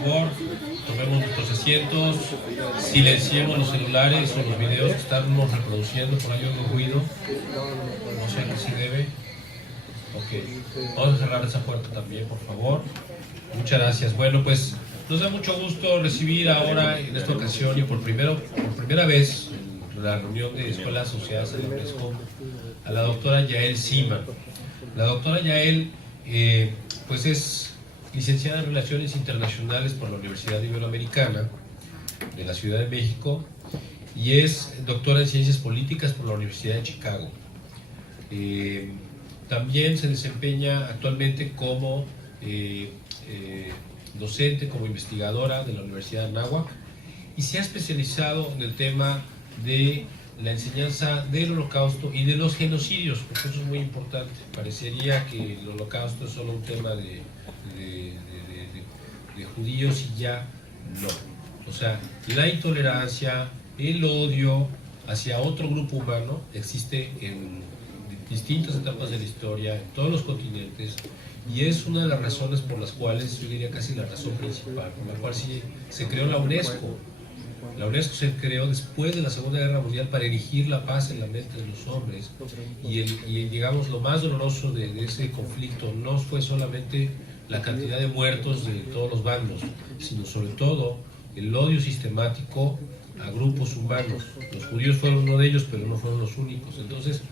favor, tomemos nuestros asientos, silenciemos los celulares o los videos que estamos reproduciendo, por ahí un ruido, no sé a qué se debe. Ok, vamos a cerrar esa puerta también, por favor. Muchas gracias. Bueno, pues nos da mucho gusto recibir ahora, en esta ocasión y por primera vez en la reunión de Escuelas Asociadas a la UNESCO, a la doctora Yael Seaman. La doctora Yael pues es licenciada en Relaciones Internacionales por la Universidad Iberoamericana de la Ciudad de México y es doctora en Ciencias Políticas por la Universidad de Chicago. También se desempeña actualmente como docente, como investigadora de la Universidad de Anáhuac y se ha especializado en el tema de la enseñanza del Holocausto y de los genocidios, porque eso es muy importante. Parecería que el Holocausto es solo un tema de judíos y ya no. O sea, la intolerancia, el odio hacia otro grupo humano existe en distintas etapas de la historia, en todos los continentes, y es una de las razones por las cuales, yo diría casi la razón principal, por la cual se creó la UNESCO. La UNESCO se creó después de la Segunda Guerra Mundial para erigir la paz en la mente de los hombres y digamos, lo más doloroso de ese conflicto no fue solamente la cantidad de muertos de todos los bandos, sino sobre todo el odio sistemático a grupos humanos. Los judíos fueron uno de ellos, pero no fueron los únicos. Entonces,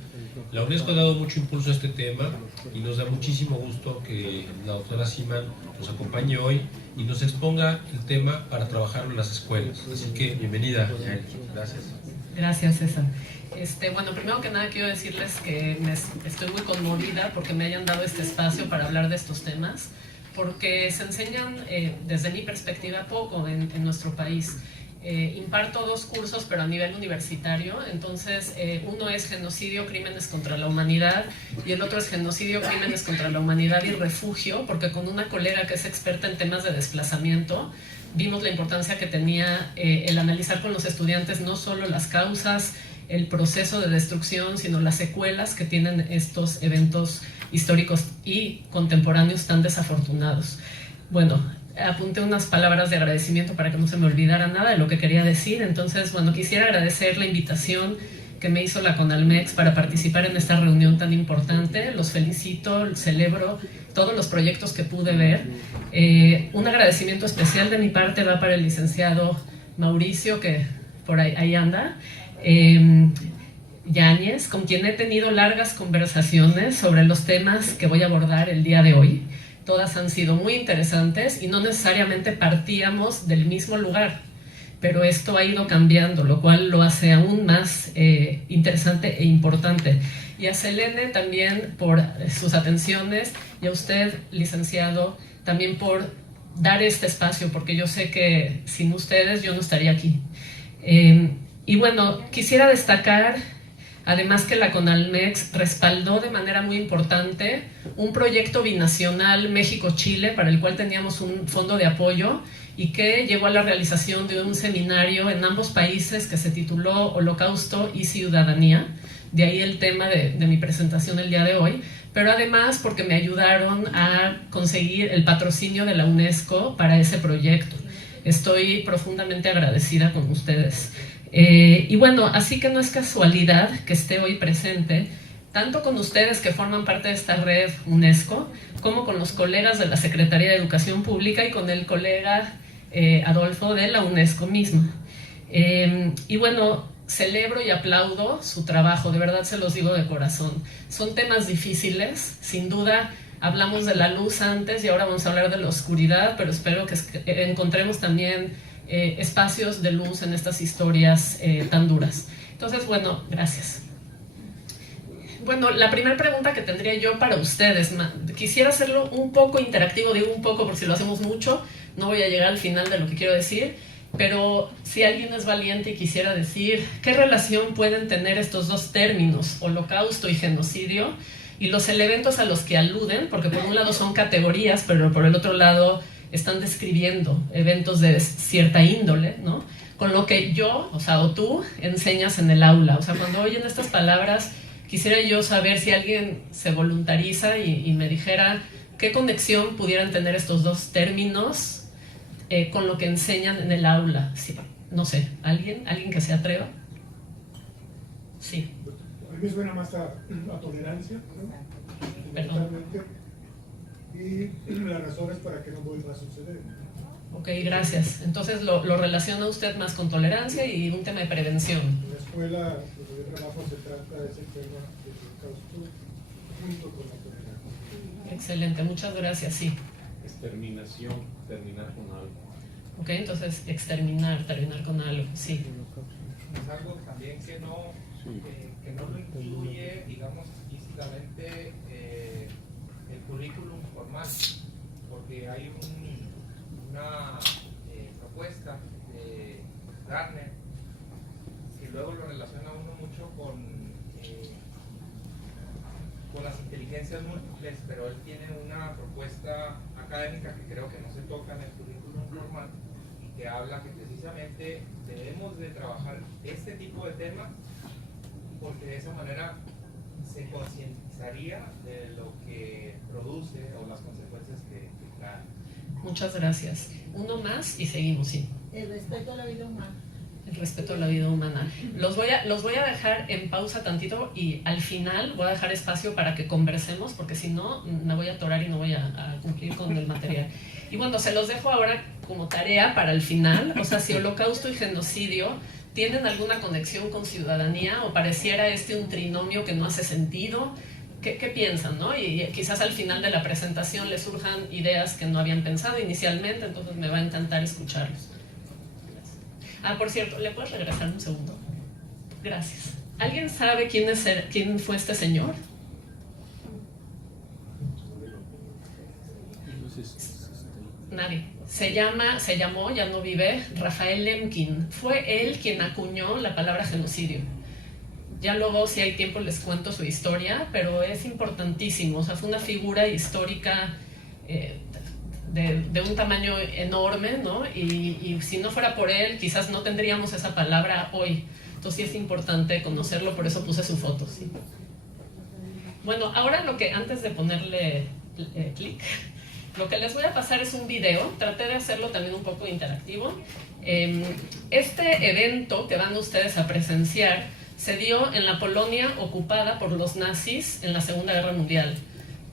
la UNESCO ha dado mucho impulso a este tema y nos da muchísimo gusto que la doctora Seaman nos acompañe hoy y nos exponga el tema para trabajarlo en las escuelas. Así que, bienvenida. Gracias. Gracias, César. Bueno, primero que nada quiero decirles que estoy muy conmovida porque me hayan dado este espacio para hablar de estos temas, porque se enseñan, desde mi perspectiva, poco en nuestro país. Imparto 2 cursos, pero a nivel universitario. Entonces, uno es genocidio, crímenes contra la humanidad, y el otro es genocidio, crímenes contra la humanidad y refugio, porque con una colega que es experta en temas de desplazamiento, vimos la importancia que tenía el analizar con los estudiantes no solo las causas, el proceso de destrucción, sino las secuelas que tienen estos eventos históricos y contemporáneos tan desafortunados. Bueno, apunté unas palabras de agradecimiento para que no se me olvidara nada de lo que quería decir. Entonces, bueno, quisiera agradecer la invitación que me hizo la CONALMEX para participar en esta reunión tan importante. Los felicito, celebro todos los proyectos que pude ver. Un agradecimiento especial de mi parte va para el licenciado Mauricio, que por ahí anda, Yáñez, con quien he tenido largas conversaciones sobre los temas que voy a abordar el día de hoy. Todas han sido muy interesantes y no necesariamente partíamos del mismo lugar, pero esto ha ido cambiando, lo cual lo hace aún más interesante e importante. Y a Selene también por sus atenciones, y a usted, licenciado, también por dar este espacio, porque yo sé que sin ustedes yo no estaría aquí. Y bueno, quisiera destacar además que la CONALMEX respaldó de manera muy importante un proyecto binacional México-Chile para el cual teníamos un fondo de apoyo y que llevó a la realización de un seminario en ambos países que se tituló Holocausto y Ciudadanía. De ahí el tema de mi presentación el día de hoy, pero además porque me ayudaron a conseguir el patrocinio de la UNESCO para ese proyecto. Estoy profundamente agradecida con ustedes. Y bueno, así que no es casualidad que esté hoy presente, tanto con ustedes que forman parte de esta red UNESCO, como con los colegas de la Secretaría de Educación Pública y con el colega Adolfo de la UNESCO misma. Y bueno, celebro y aplaudo su trabajo, de verdad se los digo de corazón. Son temas difíciles, sin duda. Hablamos de la luz antes y ahora vamos a hablar de la oscuridad, pero espero que encontremos también espacios de luz en estas historias tan duras. Entonces, bueno, gracias. Bueno, la primera pregunta que tendría yo para ustedes, quisiera hacerlo un poco interactivo, digo un poco porque si lo hacemos mucho no voy a llegar al final de lo que quiero decir, pero si alguien es valiente y quisiera decir qué relación pueden tener estos dos términos, holocausto y genocidio, y los eventos a los que aluden, porque por un lado son categorías, pero por el otro lado están describiendo eventos de cierta índole, ¿no? Con lo que yo, o tú, enseñas en el aula. O sea, cuando oyen estas palabras, quisiera yo saber si alguien se voluntariza y me dijera qué conexión pudieran tener estos dos términos con lo que enseñan en el aula. Sí, no sé, ¿alguien que se atreva? Sí. A mí me suena más a tolerancia, ¿no? Perdón. Y las razones para que no vuelva a suceder. Ok, gracias. Entonces lo relaciona usted más con tolerancia y un tema de prevención. En la escuela, donde yo trabajo, se trata de ese tema del holocausto junto con la tolerancia. Excelente, muchas gracias, sí. Exterminación, terminar con algo. Ok, entonces terminar con algo, sí. Es algo también que no lo incluye, digamos, explícitamente el currículum formal, porque hay una propuesta de Gardner que luego lo relaciona uno mucho con las inteligencias múltiples, pero él tiene una propuesta académica que creo que no se toca en el currículum formal, que habla que precisamente debemos de trabajar este tipo de temas porque de esa manera se concientizaría de lo que produce o las consecuencias que trae. Muchas gracias. Uno más y seguimos, sí. El respeto a la vida humana. El respeto a la vida humana. Los voy a dejar en pausa tantito y al final voy a dejar espacio para que conversemos, porque si no me voy a atorar y no voy a cumplir con el material. Y bueno, se los dejo ahora como tarea para el final. O sea, si holocausto y genocidio tienen alguna conexión con ciudadanía o pareciera un trinomio que no hace sentido, ¿qué piensan, no? Y quizás al final de la presentación les surjan ideas que no habían pensado inicialmente, entonces me va a encantar escucharlos. Ah, por cierto, ¿le puedes regresar un segundo? Gracias. ¿Alguien sabe quién fue este señor? Nadie. Se llamó, ya no vive, Rafael Lemkin. Fue él quien acuñó la palabra genocidio. Ya luego, si hay tiempo, les cuento su historia, pero es importantísimo. O sea, fue una figura histórica de un tamaño enorme, ¿no? Y si no fuera por él, quizás no tendríamos esa palabra hoy. Entonces sí es importante conocerlo, por eso puse su foto, ¿sí? Bueno, ahora antes de ponerle clic, lo que les voy a pasar es un video. Traté de hacerlo también un poco interactivo. Este evento que van ustedes a presenciar se dio en la Polonia ocupada por los nazis en la Segunda Guerra Mundial.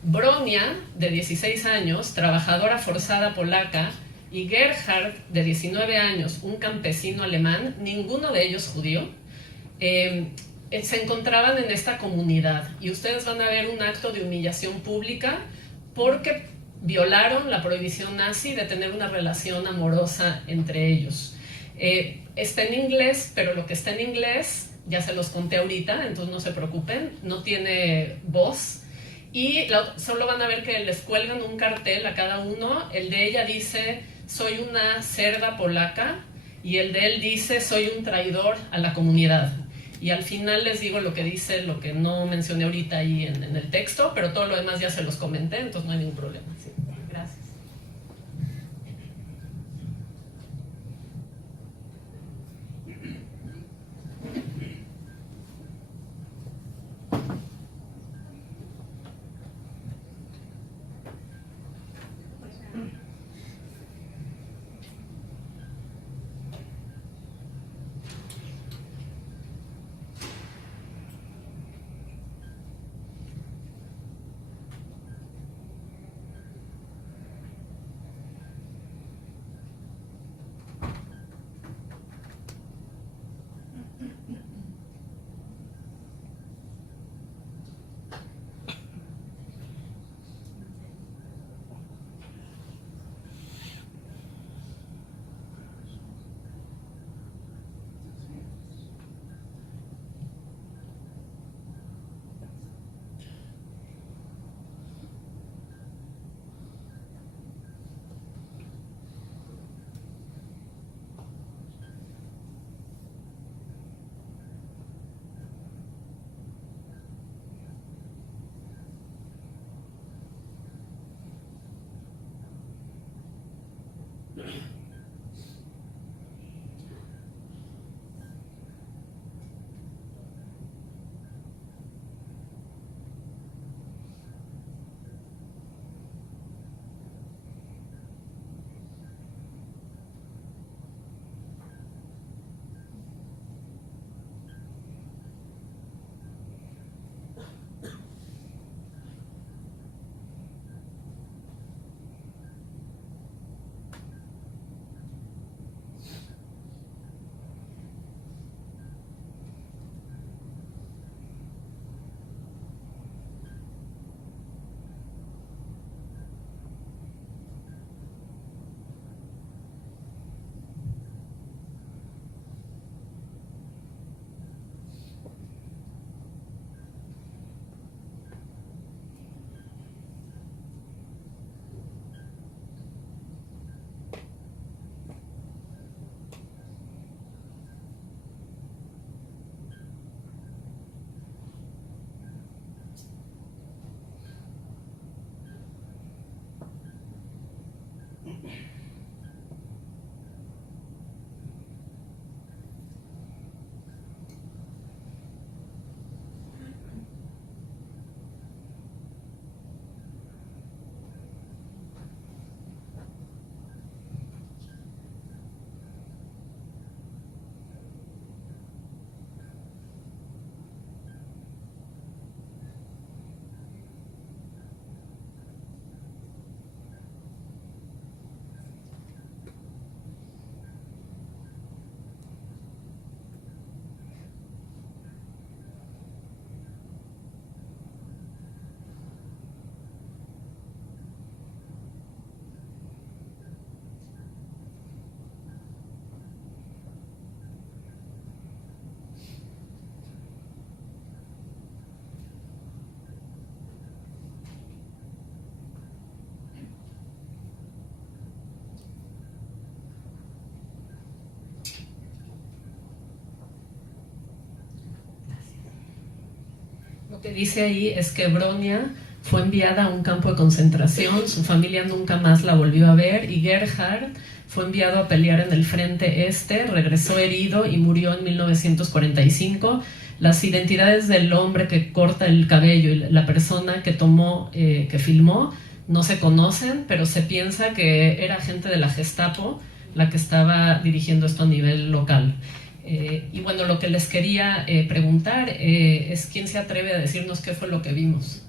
Bronia, de 16 años, trabajadora forzada polaca, y Gerhard, de 19 años, un campesino alemán, ninguno de ellos judío, se encontraban en esta comunidad. Y ustedes van a ver un acto de humillación pública porque violaron la prohibición nazi de tener una relación amorosa entre ellos. Está en inglés, pero lo que está en inglés, ya se los conté ahorita, entonces no se preocupen, no tiene voz. Y solo van a ver que les cuelgan un cartel a cada uno. El de ella dice, soy una cerda polaca, y el de él dice, soy un traidor a la comunidad. Y al final les digo lo que dice, lo que no mencioné ahorita ahí en el texto, pero todo lo demás ya se los comenté, entonces no hay ningún problema. Sí. Gracias. que dice ahí es que Bronia fue enviada a un campo de concentración, su familia nunca más la volvió a ver, y Gerhard fue enviado a pelear en el frente este, regresó herido y murió en 1945. Las identidades del hombre que corta el cabello y la persona que tomó, que filmó, no se conocen, pero se piensa que era gente de la Gestapo la que estaba dirigiendo esto a nivel local. Y bueno, lo que les quería preguntar es quién se atreve a decirnos qué fue lo que vimos.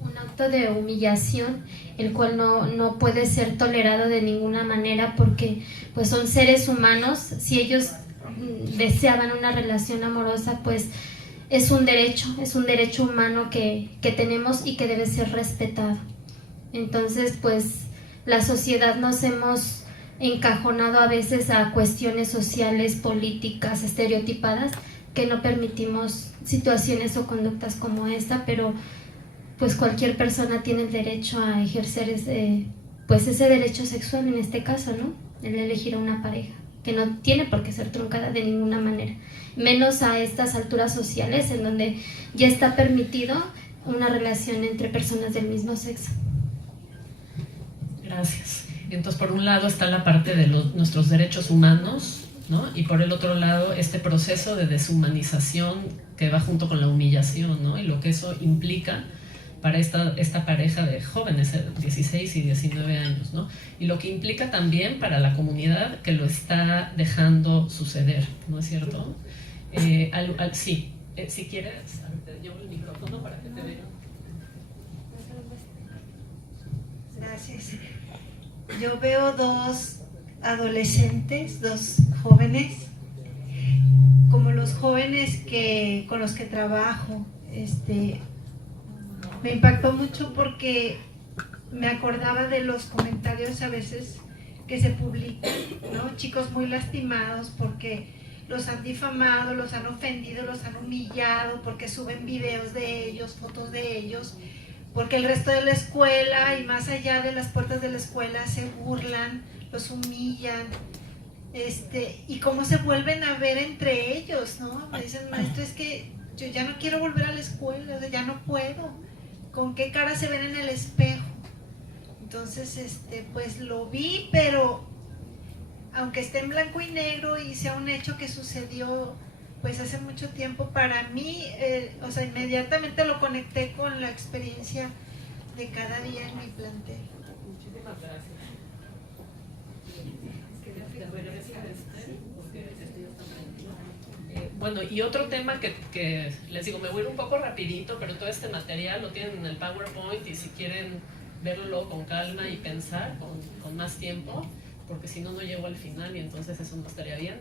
Un acto de humillación, el cual no puede ser tolerado de ninguna manera, porque pues son seres humanos. Si ellos deseaban una relación amorosa, pues es un derecho humano que tenemos y que debe ser respetado. Entonces, pues la sociedad nos hemos encajonado a veces a cuestiones sociales, políticas, estereotipadas, que no permitimos situaciones o conductas como esta, pero pues cualquier persona tiene el derecho a ejercer ese derecho sexual, en este caso, ¿no? El elegir a una pareja, que no tiene por qué ser truncada de ninguna manera, menos a estas alturas sociales en donde ya está permitido una relación entre personas del mismo sexo. Gracias. Entonces, por un lado está la parte de nuestros derechos humanos, ¿no? Y por el otro lado, este proceso de deshumanización que va junto con la humillación, ¿no? Y lo que eso implica para esta pareja de jóvenes, 16 y 19 años, ¿no? Y lo que implica también para la comunidad que lo está dejando suceder, ¿no es cierto? Sí, si quieres, te llevo el micrófono para que te vean. Gracias. Yo veo dos adolescentes, dos jóvenes, como los jóvenes con los que trabajo. Me impactó mucho porque me acordaba de los comentarios a veces que se publican, ¿no? Chicos muy lastimados porque los han difamado, los han ofendido, los han humillado, porque suben videos de ellos, fotos de ellos, porque el resto de la escuela y más allá de las puertas de la escuela se burlan, los humillan, y cómo se vuelven a ver entre ellos, ¿no? Me dicen, maestro, es que yo ya no quiero volver a la escuela, o sea, ya no puedo. ¿Con qué cara se ven en el espejo? Entonces, pues lo vi, pero aunque esté en blanco y negro y sea un hecho que sucedió pues hace mucho tiempo, para mí, o sea, inmediatamente lo conecté con la experiencia de cada día en mi plantel. Muchísimas gracias. Bueno, y otro tema que les digo, me voy a ir un poco rapidito, pero todo este material lo tienen en el PowerPoint y si quieren verlo con calma y pensar con más tiempo, porque si no, no llego al final y entonces eso no estaría bien.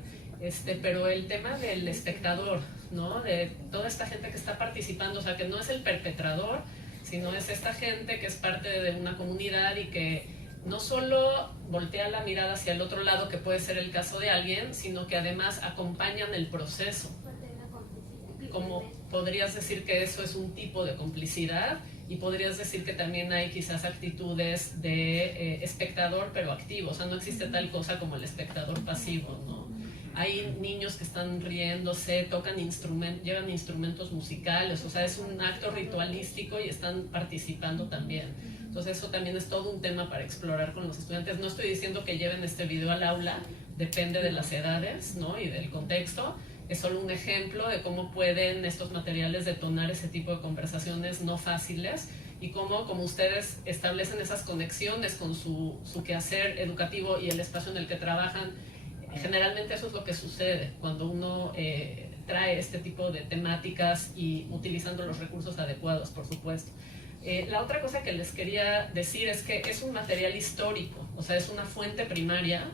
Pero el tema del espectador, ¿no? De toda esta gente que está participando, o sea, que no es el perpetrador, sino es esta gente que es parte de una comunidad y que no solo voltea la mirada hacia el otro lado, que puede ser el caso de alguien, sino que además acompañan el proceso. Como podrías decir que eso es un tipo de complicidad y podrías decir que también hay quizás actitudes de espectador pero activo, o sea, no existe tal cosa como el espectador pasivo, ¿no? Hay niños que están riéndose, llevan instrumentos musicales, o sea, es un acto ritualístico y están participando también. Entonces eso también es todo un tema para explorar con los estudiantes. No estoy diciendo que lleven este video al aula, depende de las edades, ¿no? Y del contexto. Es solo un ejemplo de cómo pueden estos materiales detonar ese tipo de conversaciones no fáciles y cómo, como ustedes establecen esas conexiones con su quehacer educativo y el espacio en el que trabajan. Generalmente eso es lo que sucede cuando uno trae este tipo de temáticas y utilizando los recursos adecuados, por supuesto. La otra cosa que les quería decir es que es un material histórico, o sea, es una fuente primaria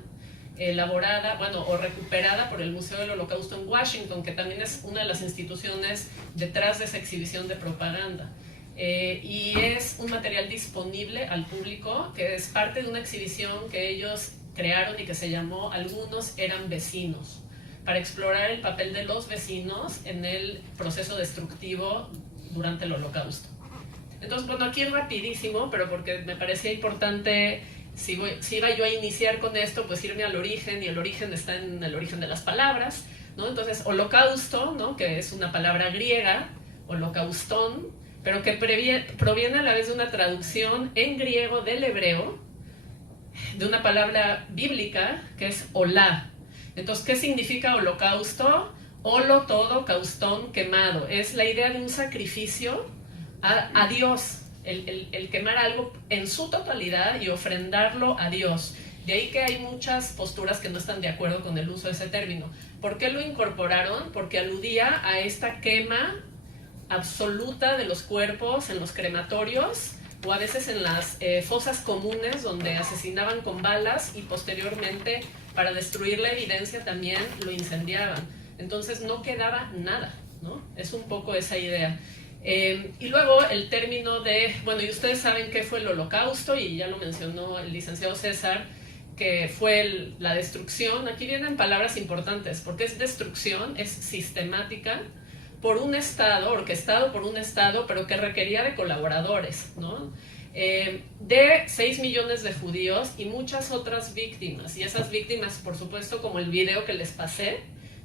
elaborada, o recuperada por el Museo del Holocausto en Washington, que también es una de las instituciones detrás de esa exhibición de propaganda. Y es un material disponible al público, que es parte de una exhibición que ellos crearon y que se llamó Algunos eran vecinos, para explorar el papel de los vecinos en el proceso destructivo durante el Holocausto. Entonces, bueno, aquí es rapidísimo, pero porque me parecía importante, si iba yo a iniciar con esto, pues irme al origen, y el origen está en el origen de las palabras, ¿no? Entonces, holocausto, ¿no? Que es una palabra griega, holocaustón, pero que proviene a la vez de una traducción en griego del hebreo, de una palabra bíblica que es olá. Entonces, ¿qué significa holocausto? Holo, todo, caustón, quemado. Es la idea de un sacrificio a Dios, el quemar algo en su totalidad y ofrendarlo a Dios. De ahí que hay muchas posturas que no están de acuerdo con el uso de ese término. ¿Por qué lo incorporaron? Porque aludía a esta quema absoluta de los cuerpos en los crematorios o a veces en las fosas comunes donde asesinaban con balas y posteriormente para destruir la evidencia también lo incendiaban. Entonces no quedaba nada, ¿no? Es un poco esa idea. Y luego el término de, bueno, y ustedes saben qué fue el holocausto, y ya lo mencionó el licenciado César, que fue la destrucción. Aquí vienen palabras importantes, porque es destrucción, es sistemática, por un Estado, orquestado por un Estado, pero que requería de colaboradores, ¿no? De 6 millones de judíos y muchas otras víctimas. Y esas víctimas, por supuesto, como el video que les pasé,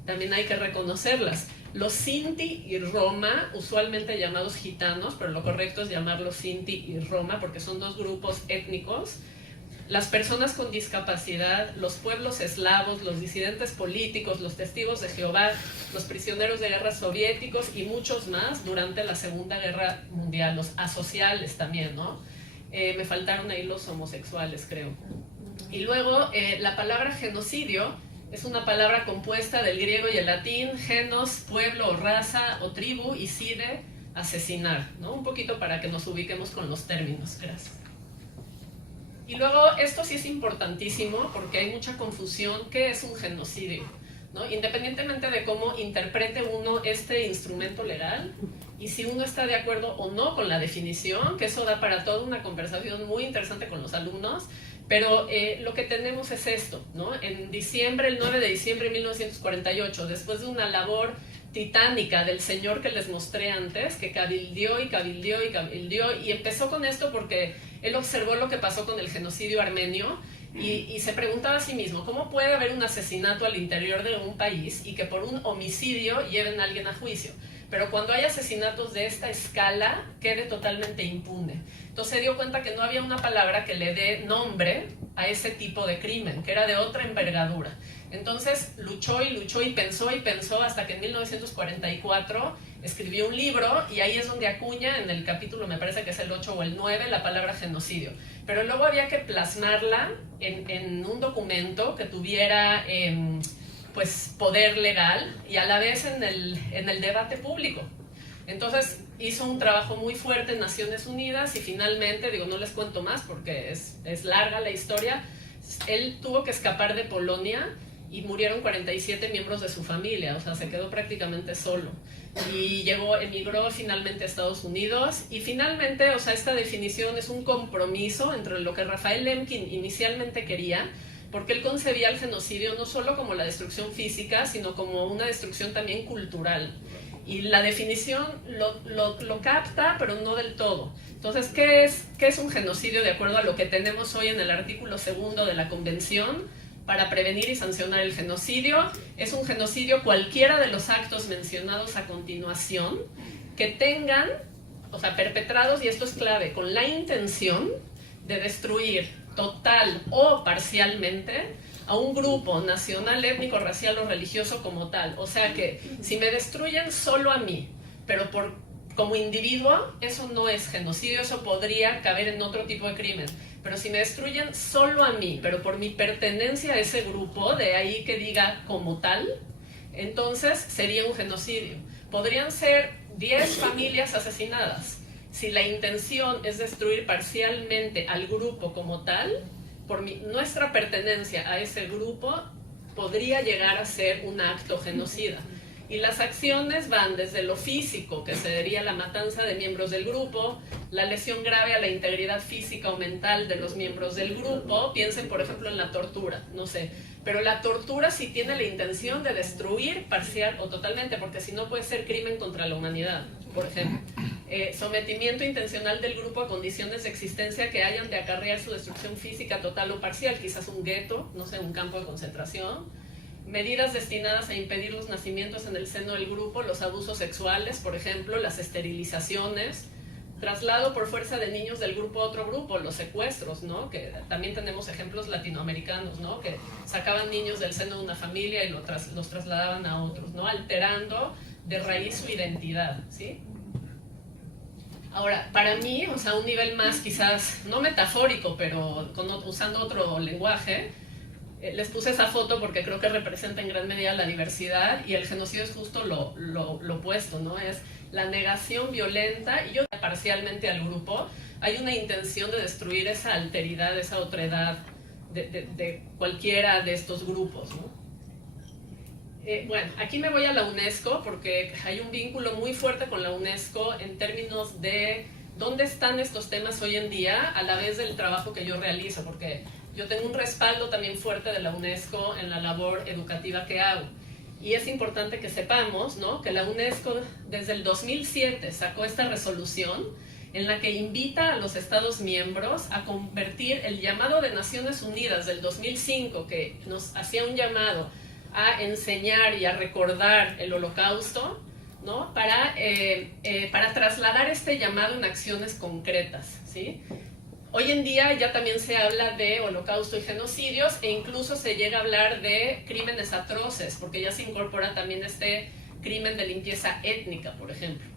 también hay que reconocerlas. Los Sinti y Roma, usualmente llamados gitanos, pero lo correcto es llamarlos Sinti y Roma, porque son dos grupos étnicos. Las personas con discapacidad, los pueblos eslavos, los disidentes políticos, los testigos de Jehová, los prisioneros de guerra soviéticos y muchos más durante la Segunda Guerra Mundial, los asociales también, ¿no? Me faltaron ahí los homosexuales, creo. Y luego la palabra genocidio es una palabra compuesta del griego y el latín, genos, pueblo o raza o tribu, y side, asesinar, ¿no? Un poquito para que nos ubiquemos con los términos. Gracias. Y luego, esto sí es importantísimo porque hay mucha confusión. ¿Qué es un genocidio? ¿No? Independientemente de cómo interprete uno este instrumento legal y si uno está de acuerdo o no con la definición, que eso da para toda una conversación muy interesante con los alumnos, pero lo que tenemos es esto, ¿no? En diciembre, el 9 de diciembre de 1948, después de una labor titánica del señor que les mostré antes, que cabildeó y cabildeó y cabildeó, y empezó con esto porque él observó lo que pasó con el genocidio armenio y se preguntaba a sí mismo, ¿cómo puede haber un asesinato al interior de un país y que por un homicidio lleven a alguien a juicio? Pero cuando hay asesinatos de esta escala, quede totalmente impune. Entonces se dio cuenta que no había una palabra que le dé nombre a ese tipo de crimen, que era de otra envergadura. Entonces luchó y pensó hasta que en 1944 escribió un libro, y ahí es donde acuña en el capítulo, me parece que es el 8 o el 9, la palabra genocidio. Pero luego había que plasmarla en un documento que tuviera pues poder legal y a la vez en el debate público. Entonces hizo un trabajo muy fuerte en Naciones Unidas y finalmente, digo, no les cuento más porque es larga la historia, él tuvo que escapar de Polonia y murieron 47 miembros de su familia, o sea, se quedó prácticamente solo. Y emigró finalmente a Estados Unidos y finalmente, o sea, esta definición es un compromiso entre lo que Raphael Lemkin inicialmente quería, porque él concebía el genocidio no solo como la destrucción física, sino como una destrucción también cultural. Y la definición lo capta, pero no del todo. Entonces, ¿qué es un genocidio de acuerdo a lo que tenemos hoy en el artículo 2 de la Convención para prevenir y sancionar el genocidio? Es un genocidio cualquiera de los actos mencionados a continuación que tengan, o sea, perpetrados, y esto es clave, con la intención de destruir total o parcialmente a un grupo nacional, étnico, racial o religioso como tal. O sea que si me destruyen solo a mí, pero como individuo, eso no es genocidio, eso podría caber en otro tipo de crimen. Pero si me destruyen solo a mí, pero por mi pertenencia a ese grupo, de ahí que diga como tal, entonces sería un genocidio. Podrían ser 10 familias asesinadas. Si la intención es destruir parcialmente al grupo como tal, por nuestra pertenencia a ese grupo, podría llegar a ser un acto genocida. Y las acciones van desde lo físico, que sería la matanza de miembros del grupo, la lesión grave a la integridad física o mental de los miembros del grupo. Piensen, por ejemplo, en la tortura, no sé. Pero la tortura sí tiene la intención de destruir parcial o totalmente, porque si no puede ser crimen contra la humanidad, por ejemplo. Sometimiento intencional del grupo a condiciones de existencia que hayan de acarrear su destrucción física total o parcial, quizás un gueto, no sé, un campo de concentración. medidas destinadas a impedir los nacimientos en el seno del grupo, los abusos sexuales, por ejemplo, las esterilizaciones, traslado por fuerza de niños del grupo a otro grupo, los secuestros, ¿no? Que también tenemos ejemplos latinoamericanos, ¿no? Que sacaban niños del seno de una familia y los trasladaban a otros, ¿no? Alterando de raíz su identidad, ¿sí? Ahora, para mí, o sea, un nivel más quizás, no metafórico, pero usando otro lenguaje, les puse esa foto porque creo que representa en gran medida la diversidad, y el genocidio es justo lo opuesto, ¿no? Es la negación violenta, y yo parcialmente al grupo, hay una intención de destruir esa alteridad, esa otredad de cualquiera de estos grupos, ¿no? Bueno, aquí me voy a la UNESCO porque hay un vínculo muy fuerte con la UNESCO en términos de dónde están estos temas hoy en día a la vez del trabajo que yo realizo, porque yo tengo un respaldo también fuerte de la UNESCO en la labor educativa que hago. Y es importante que sepamos, ¿no?, que la UNESCO desde el 2007 sacó esta resolución en la que invita a los Estados miembros a convertir el llamado de Naciones Unidas del 2005, que nos hacía un llamado a enseñar y a recordar el Holocausto, ¿no?, para trasladar este llamado en acciones concretas, ¿sí? Hoy en día ya también se habla de holocausto y genocidios, e incluso se llega a hablar de crímenes atroces, porque ya se incorpora también este crimen de limpieza étnica, por ejemplo.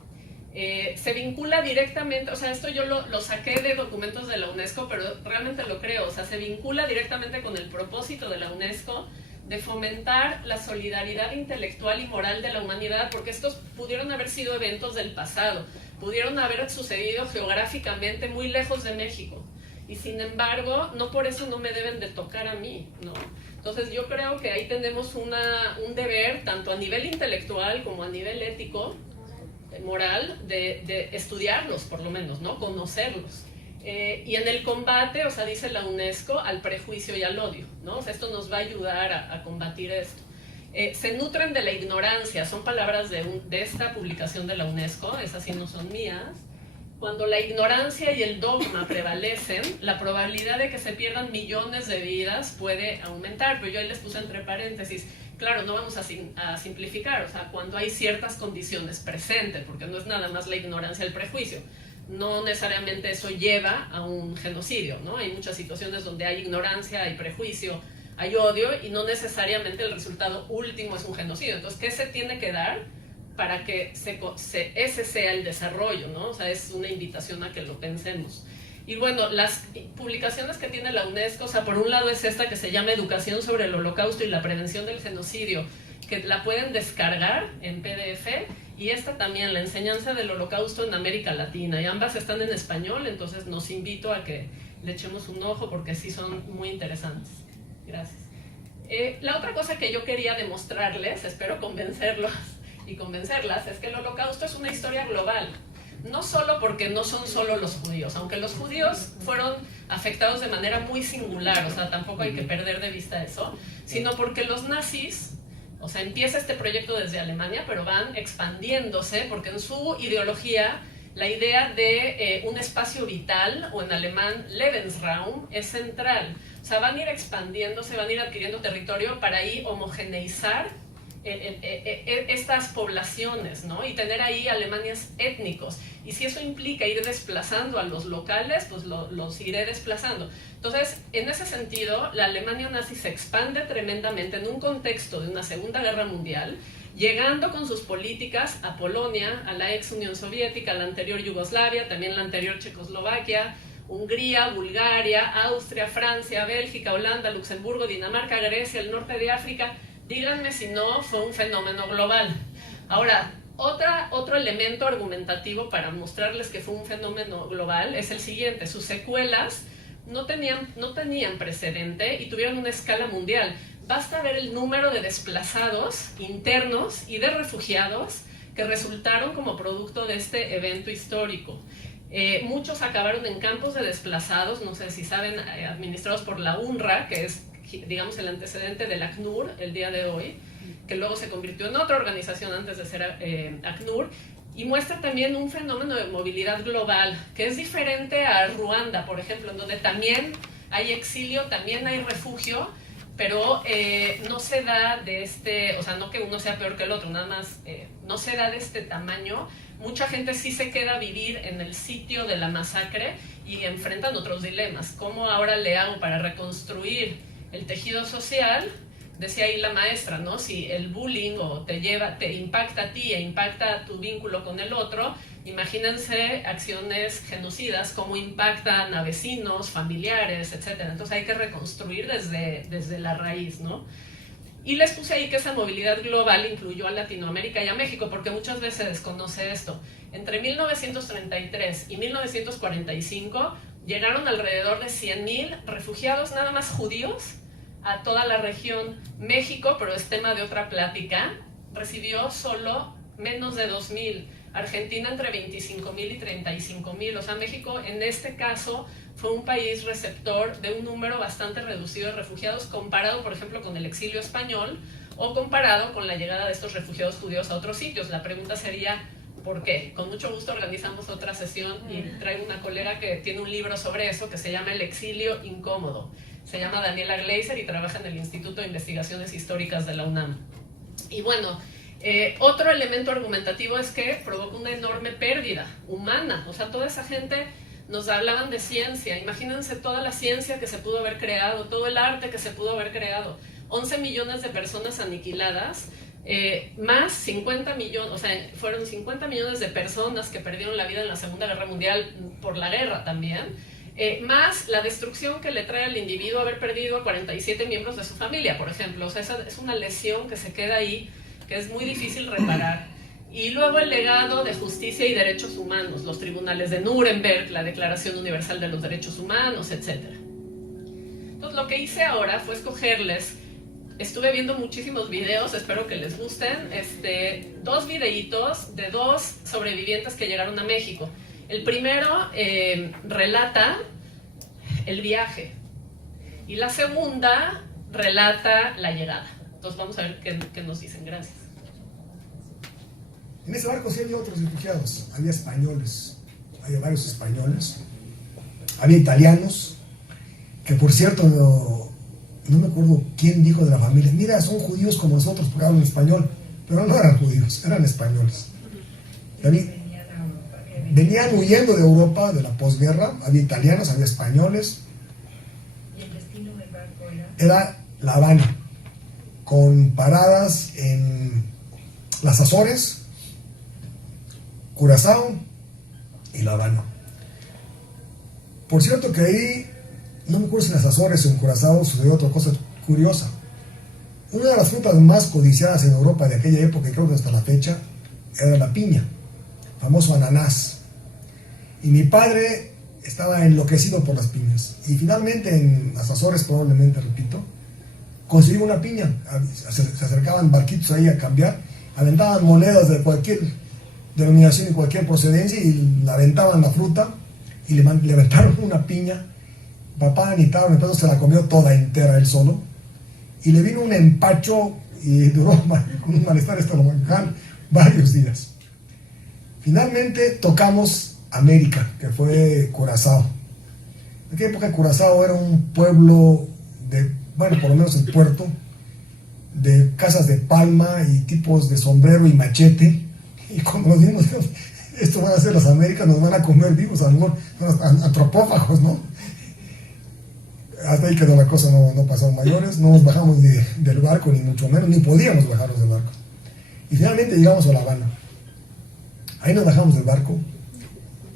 Se vincula directamente, o sea, esto yo lo saqué de documentos de la UNESCO, pero realmente lo creo, o sea, se vincula directamente con el propósito de la UNESCO de fomentar la solidaridad intelectual y moral de la humanidad, porque estos pudieron haber sido eventos del pasado, pudieron haber sucedido geográficamente muy lejos de México, y sin embargo, no por eso no me deben de tocar a mí, ¿no? Entonces yo creo que ahí tenemos un deber, tanto a nivel intelectual como a nivel ético, moral, de estudiarlos por lo menos, ¿no?, conocerlos. Y en el combate, o sea, dice la UNESCO, al prejuicio y al odio, ¿no? O sea, esto nos va a ayudar a combatir esto. Se nutren de la ignorancia, son palabras de esta publicación de la UNESCO, esas sí no son mías. Cuando la ignorancia y el dogma prevalecen, la probabilidad de que se pierdan millones de vidas puede aumentar, pero yo ahí les puse entre paréntesis, claro, no vamos a simplificar, o sea, cuando hay ciertas condiciones presentes, porque no es nada más la ignorancia, el prejuicio. No necesariamente eso lleva a un genocidio, ¿no? Hay muchas situaciones donde hay ignorancia, hay prejuicio, hay odio, y no necesariamente el resultado último es un genocidio. Entonces, ¿qué se tiene que dar para que ese sea el desarrollo, ¿no? O sea, es una invitación a que lo pensemos. Y bueno, las publicaciones que tiene la UNESCO, o sea, por un lado es esta que se llama Educación sobre el Holocausto y la Prevención del Genocidio, que la pueden descargar en PDF, y esta también, la enseñanza del Holocausto en América Latina, y ambas están en español, entonces nos invito a que le echemos un ojo porque sí son muy interesantes. Gracias. La otra cosa que yo quería demostrarles, espero convencerlos y convencerlas, es que el Holocausto es una historia global. No solo porque no son solo los judíos, aunque los judíos fueron afectados de manera muy singular, o sea, tampoco hay que perder de vista eso, sino porque los nazis, o sea, empieza este proyecto desde Alemania, pero van expandiéndose, porque en su ideología la idea de un espacio vital, o en alemán Lebensraum, es central. O sea, van a ir expandiéndose, van a ir adquiriendo territorio para ahí homogeneizar estas poblaciones, ¿no? Y tener ahí alemanes étnicos. Y si eso implica ir desplazando a los locales, pues los iré desplazando. Entonces, en ese sentido, la Alemania nazi se expande tremendamente en un contexto de una Segunda Guerra Mundial, llegando con sus políticas a Polonia, a la ex Unión Soviética, a la anterior Yugoslavia, también la anterior Checoslovaquia, Hungría, Bulgaria, Austria, Francia, Bélgica, Holanda, Luxemburgo, Dinamarca, Grecia, el norte de África. Díganme si no fue un fenómeno global. Ahora, otro elemento argumentativo para mostrarles que fue un fenómeno global es el siguiente: sus secuelas no tenían precedente y tuvieron una escala mundial. Basta ver el número de desplazados internos y de refugiados que resultaron como producto de este evento histórico. Muchos acabaron en campos de desplazados, no sé si saben, administrados por la UNRWA, que es, digamos, el antecedente del ACNUR el día de hoy, que luego se convirtió en otra organización antes de ser ACNUR, y muestra también un fenómeno de movilidad global, que es diferente a Ruanda, por ejemplo, en donde también hay exilio, también hay refugio, pero no se da de o sea, no que uno sea peor que el otro, nada más, no se da de este tamaño. Mucha gente sí se queda a vivir en el sitio de la masacre y enfrentan otros dilemas. ¿Cómo ahora le hago para reconstruir el tejido social? Decía ahí la maestra, ¿no? Si el bullying te impacta a ti e impacta tu vínculo con el otro, imagínense acciones genocidas, cómo impactan a vecinos, familiares, etc. Entonces hay que reconstruir desde la raíz, ¿no? Y les puse ahí que esa movilidad global incluyó a Latinoamérica y a México, porque muchas veces se desconoce esto. Entre 1933 y 1945 llegaron alrededor de 100,000 refugiados, nada más judíos, a toda la región. México, pero es tema de otra plática, recibió solo menos de 2,000. Argentina entre 25,000 y 35,000. O sea, México en este caso fue un país receptor de un número bastante reducido de refugiados comparado, por ejemplo, con el exilio español o comparado con la llegada de estos refugiados judíos a otros sitios. La pregunta sería, ¿por qué? Con mucho gusto organizamos otra sesión y traigo una colega que tiene un libro sobre eso que se llama El exilio incómodo. Se llama Daniela Gleiser y trabaja en el Instituto de Investigaciones Históricas de la UNAM. Y bueno, otro elemento argumentativo es que provoca una enorme pérdida humana. O sea, toda esa gente nos hablaban de ciencia. Imagínense toda la ciencia que se pudo haber creado, todo el arte que se pudo haber creado. 11 millones de personas aniquiladas, más 50 millones, o sea, fueron 50 millones de personas que perdieron la vida en la Segunda Guerra Mundial por la guerra también, más la destrucción que le trae al individuo haber perdido a 47 miembros de su familia, por ejemplo. O sea, esa es una lesión que se queda ahí, que es muy difícil reparar. Y luego el legado de justicia y derechos humanos, los tribunales de Nuremberg, la Declaración Universal de los Derechos Humanos, etc. Entonces, lo que hice ahora fue escogerles, estuve viendo muchísimos videos, espero que les gusten, 2 videitos de 2 sobrevivientes que llegaron a México. El primero relata el viaje y la segunda relata la llegada. Entonces vamos a ver qué nos dicen. Gracias. En ese barco sí había otros refugiados, había españoles, había varios españoles, había italianos, que por cierto no me acuerdo quién dijo de la familia, mira, son judíos como nosotros porque hablan español, pero no eran judíos, eran españoles. Venían huyendo de Europa, de la posguerra, había italianos, había españoles. ¿Y el destino del barco era La Habana, con paradas en las Azores, Curazao y La Habana. Por cierto que ahí, no me acuerdo si en las Azores o en Curazao sucedió otra cosa curiosa. Una de las frutas más codiciadas en Europa de aquella época, y creo que hasta la fecha, era la piña, famoso ananás. Y mi padre estaba enloquecido por las piñas. Y finalmente en las Azores, probablemente, repito, consiguió una piña. Se acercaban barquitos ahí a cambiar, aventaban monedas de cualquier denominación y cualquier procedencia y la aventaban la fruta y le aventaron una piña. Papá ni tal, entonces se la comió toda entera él solo y le vino un empacho y duró con un malestar estomacal varios días. Finalmente tocamos América, que fue Curazao. En aquella época Curazao era un pueblo de, bueno, por lo menos el puerto, de casas de palma y tipos de sombrero y machete. Y como nos dimos, esto van a ser las Américas, nos van a comer vivos, a lo mejor antropófagos, ¿no? Hasta ahí quedó la cosa, no pasaron mayores, no nos bajamos del barco, ni mucho menos, ni podíamos bajarnos del barco. Y finalmente llegamos a La Habana. Ahí nos bajamos del barco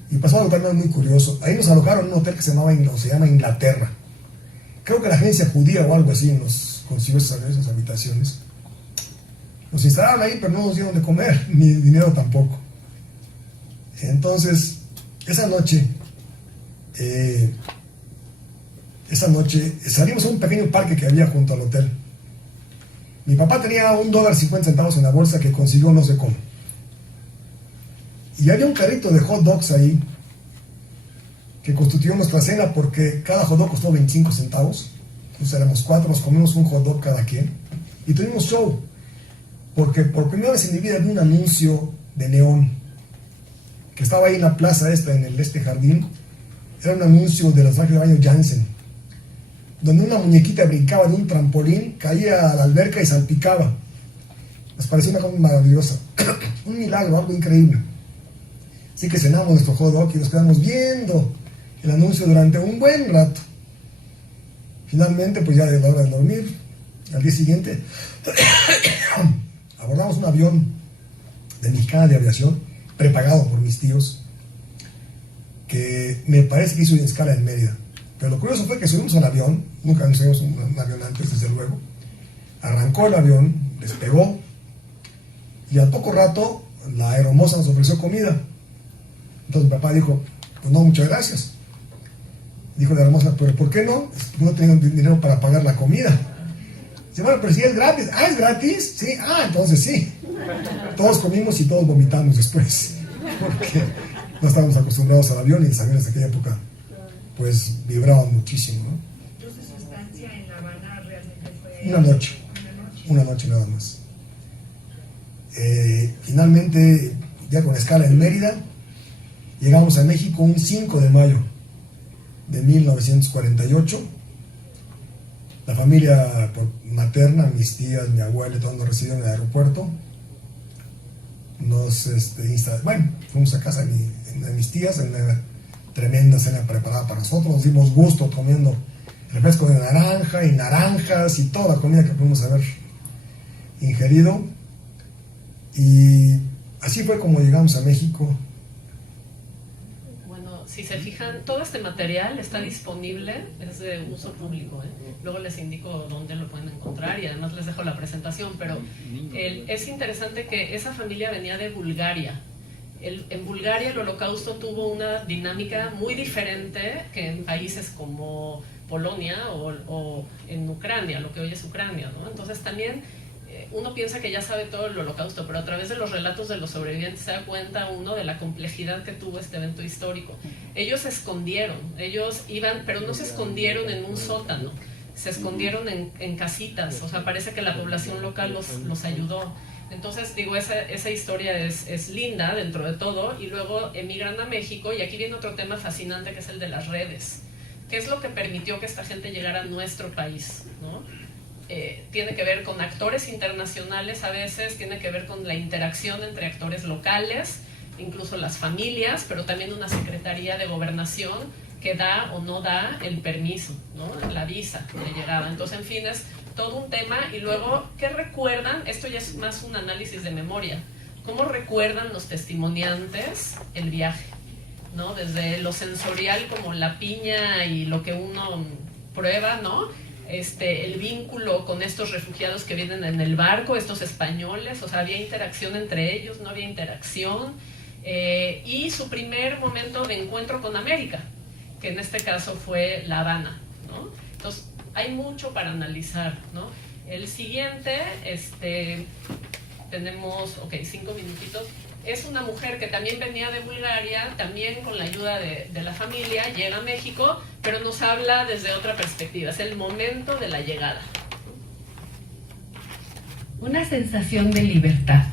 y pasó algo también muy curioso. Ahí nos alojaron en un hotel que se llama Inglaterra. Creo que la agencia judía o algo así nos consiguió esas habitaciones. Nos instalaron ahí, pero no nos dieron de comer, ni dinero tampoco. Entonces, esa noche salimos a un pequeño parque que había junto al hotel. Mi papá tenía $1.50 en la bolsa que consiguió no sé cómo. Y había un carrito de hot dogs ahí que constituyó nuestra cena porque cada hot dog costó 25 centavos. Entonces éramos 4, nos comimos un hot dog cada quien y tuvimos show. Porque por primera vez en mi vida vi un anuncio de neón que estaba ahí en la plaza esta, en el jardín. Era un anuncio de los trajes de baño Janssen. donde una muñequita brincaba de un trampolín, caía a la alberca y salpicaba. Nos pareció una cosa maravillosa, un milagro, algo increíble. Así que cenamos nuestro hot dog y nos quedamos viendo el anuncio durante un buen rato. Finalmente, pues ya de la hora de dormir, al día siguiente, abordamos un avión de Mexicana de Aviación, prepagado por mis tíos, que me parece que hizo una escala en Mérida. Pero lo curioso fue que subimos al avión, nunca nos subimos un avión antes, desde luego. Arrancó el avión, despegó, y al poco rato la aeromoza nos ofreció comida. Entonces mi papá dijo, pues no, muchas gracias. Dijo la aeromoza, pero ¿por qué no? No tengo dinero para pagar la comida. Dice, bueno, pero si es gratis. Ah, ¿es gratis? Sí, entonces sí. Todos comimos y todos vomitamos después, porque no estábamos acostumbrados al avión y los aviones de aquella época pues vibraban muchísimo, ¿no? Entonces su estancia en La Habana realmente fue... Una noche nada más. Finalmente, ya con escala en Mérida, llegamos a México un 5 de mayo de 1948. La familia materna, mis tías, mi abuela, todos nos recibieron en el aeropuerto. Nos fuimos a casa de mis tías, en una tremenda cena preparada para nosotros. Nos dimos gusto comiendo refresco de naranja y naranjas y toda la comida que pudimos haber ingerido. Y así fue como llegamos a México. Bueno, si se fijan, todo este material está disponible, es de uso público, ¿eh? Luego les indico dónde lo pueden encontrar y además les dejo la presentación, pero es interesante que esa familia venía de Bulgaria. En Bulgaria el Holocausto tuvo una dinámica muy diferente que en países como Polonia o en Ucrania, lo que hoy es Ucrania, ¿no? Entonces también uno piensa que ya sabe todo el Holocausto, pero a través de los relatos de los sobrevivientes se da cuenta uno de la complejidad que tuvo este evento histórico. Ellos se escondieron, ellos iban, pero no se escondieron en un sótano, se escondieron en casitas, o sea, parece que la población local los ayudó. Entonces, digo, esa historia es linda dentro de todo, y luego emigran a México, y aquí viene otro tema fascinante que es el de las redes. ¿Qué es lo que permitió que esta gente llegara a nuestro país, ¿no? Tiene que ver con actores internacionales a veces, tiene que ver con la interacción entre actores locales, incluso las familias, pero también una secretaría de gobernación que da o no da el permiso, ¿no? La visa de llegada. Entonces, en fin, es todo un tema. Y luego, ¿qué recuerdan? Esto ya es más un análisis de memoria. ¿Cómo recuerdan los testimoniantes el viaje, ¿no? Desde lo sensorial, como la piña y lo que uno prueba, ¿no? El vínculo con estos refugiados que vienen en el barco, estos españoles, o sea, había interacción entre ellos, no había interacción, y su primer momento de encuentro con América, que en este caso fue La Habana, ¿no? Entonces, hay mucho para analizar, ¿no? El siguiente, tenemos, 5 minutitos. Es una mujer que también venía de Bulgaria, también con la ayuda de la familia, llega a México, pero nos habla desde otra perspectiva, es el momento de la llegada. Una sensación de libertad,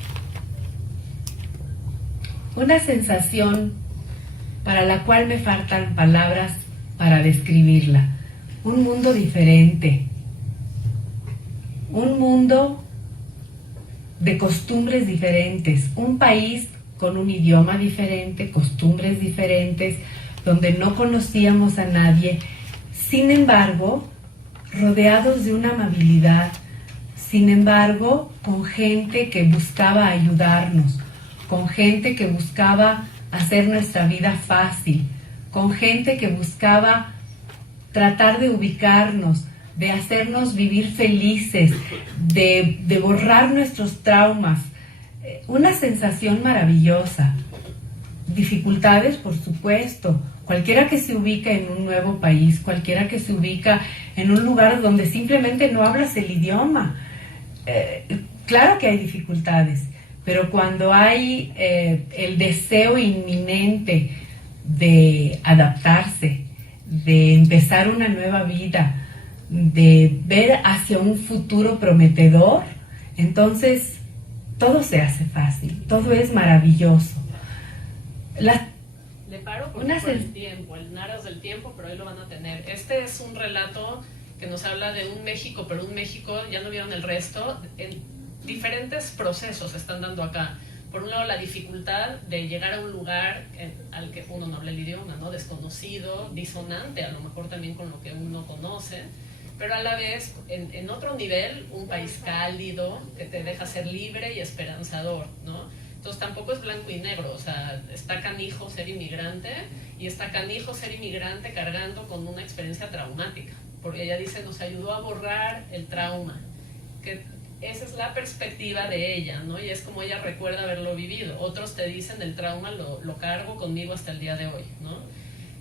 una sensación para la cual me faltan palabras para describirla. Un mundo diferente, un mundo de costumbres diferentes, un país con un idioma diferente, costumbres diferentes, donde no conocíamos a nadie, sin embargo, rodeados de una amabilidad, sin embargo, con gente que buscaba ayudarnos, con gente que buscaba hacer nuestra vida fácil, con gente que buscaba tratar de ubicarnos, de hacernos vivir felices, de borrar nuestros traumas. Una sensación maravillosa. Dificultades, por supuesto. Cualquiera que se ubica en un nuevo país, cualquiera que se ubica en un lugar donde simplemente no hablas el idioma. Claro que hay dificultades, pero cuando hay el deseo inminente de adaptarse, de empezar una nueva vida, de ver hacia un futuro prometedor, entonces todo se hace fácil, todo es maravilloso. Le paro por el tiempo, el naras del tiempo, pero ahí lo van a tener. Este es un relato que que nos habla de un México, pero un México, ya no vieron el resto, en diferentes procesos se están dando acá. Por un lado, la dificultad de llegar a un lugar al que uno no habla el idioma, ¿no? Desconocido, disonante, a lo mejor también con lo que uno conoce, pero a la vez, en otro nivel, un país cálido que te deja ser libre y esperanzador, ¿no? Entonces tampoco es blanco y negro, o sea, está canijo ser inmigrante y está canijo ser inmigrante cargando con una experiencia traumática, porque ella dice, nos ayudó a borrar el trauma, que esa es la perspectiva de ella, ¿no? Y es como ella recuerda haberlo vivido. Otros te dicen, el trauma lo cargo conmigo hasta el día de hoy, ¿no?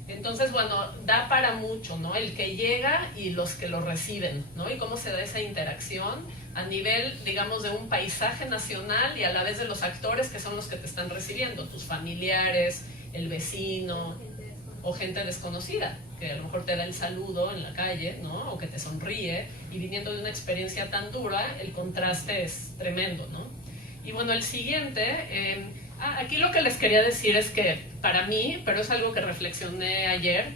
Entonces, bueno, da para mucho, ¿no? El que llega y los que lo reciben, ¿no? Y cómo se da esa interacción a nivel, digamos, de un paisaje nacional y a la vez de los actores que son los que te están recibiendo, tus familiares, el vecino o gente desconocida, que a lo mejor te da el saludo en la calle, ¿no? O que te sonríe, y viniendo de una experiencia tan dura, el contraste es tremendo, ¿no? Y bueno, el siguiente, aquí lo que les quería decir es que para mí, pero es algo que reflexioné ayer,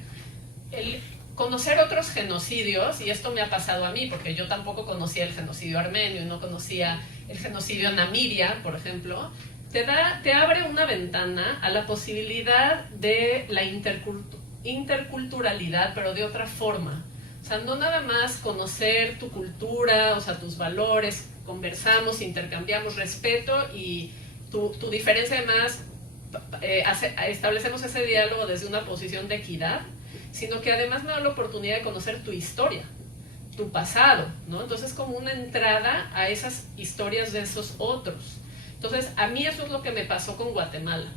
el conocer otros genocidios, y esto me ha pasado a mí, porque yo tampoco conocía el genocidio armenio, y no conocía el genocidio en Namibia, por ejemplo, te abre una ventana a la posibilidad de la interculturalidad, pero de otra forma. O sea, no nada más conocer tu cultura, o sea, tus valores, conversamos, intercambiamos respeto y tu diferencia, además, establecemos ese diálogo desde una posición de equidad, sino que además me da la oportunidad de conocer tu historia, tu pasado, ¿no? Entonces, como una entrada a esas historias de esos otros. Entonces, a mí eso es lo que me pasó con Guatemala,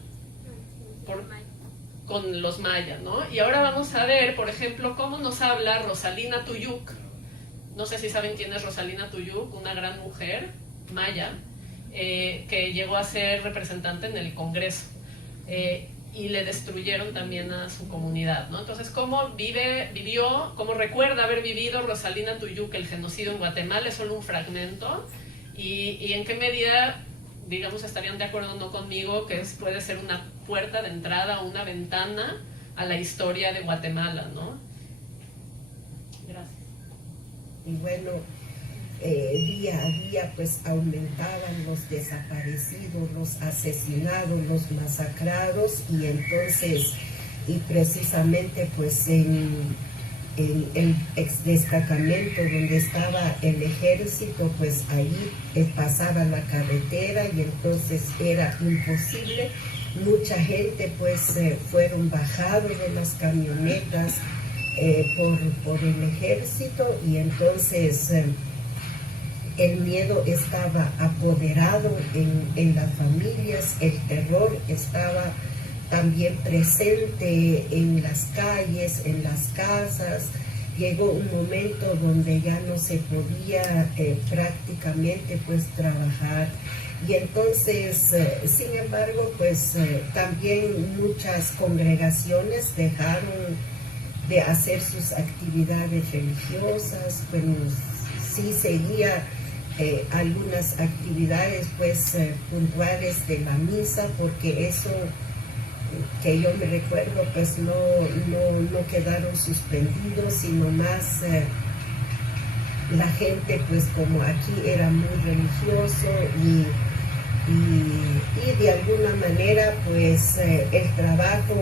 con los mayas, ¿no? Y ahora vamos a ver, por ejemplo, cómo nos habla Rosalina Tuyuk. No sé si saben quién es Rosalina Tuyuk, una gran mujer maya, que llegó a ser representante en el Congreso, y le destruyeron también a su comunidad, ¿no? Entonces, cómo vivió, cómo recuerda haber vivido Rosalina Tuyuk el genocidio en Guatemala, es solo un fragmento, y en qué medida, digamos, estarían de acuerdo o no conmigo que puede ser una puerta de entrada, una ventana a la historia de Guatemala, ¿no? Gracias. Y bueno, día a día pues aumentaban los desaparecidos, los asesinados, los masacrados, y entonces, y precisamente pues en el ex destacamento donde estaba el ejército, pues ahí pasaba la carretera y entonces era imposible. Mucha gente pues fueron bajados de las camionetas por el ejército, y entonces el miedo estaba apoderado en las familias, el terror estaba también presente en las calles, en las casas. Llegó un momento donde ya no se podía prácticamente pues trabajar, y entonces, sin embargo, pues también muchas congregaciones dejaron de hacer sus actividades religiosas. Bueno, sí seguía algunas actividades pues puntuales de la misa, porque eso que yo me recuerdo pues no quedaron suspendidos, sino más la gente pues como aquí era muy religioso, y de alguna manera pues el trabajo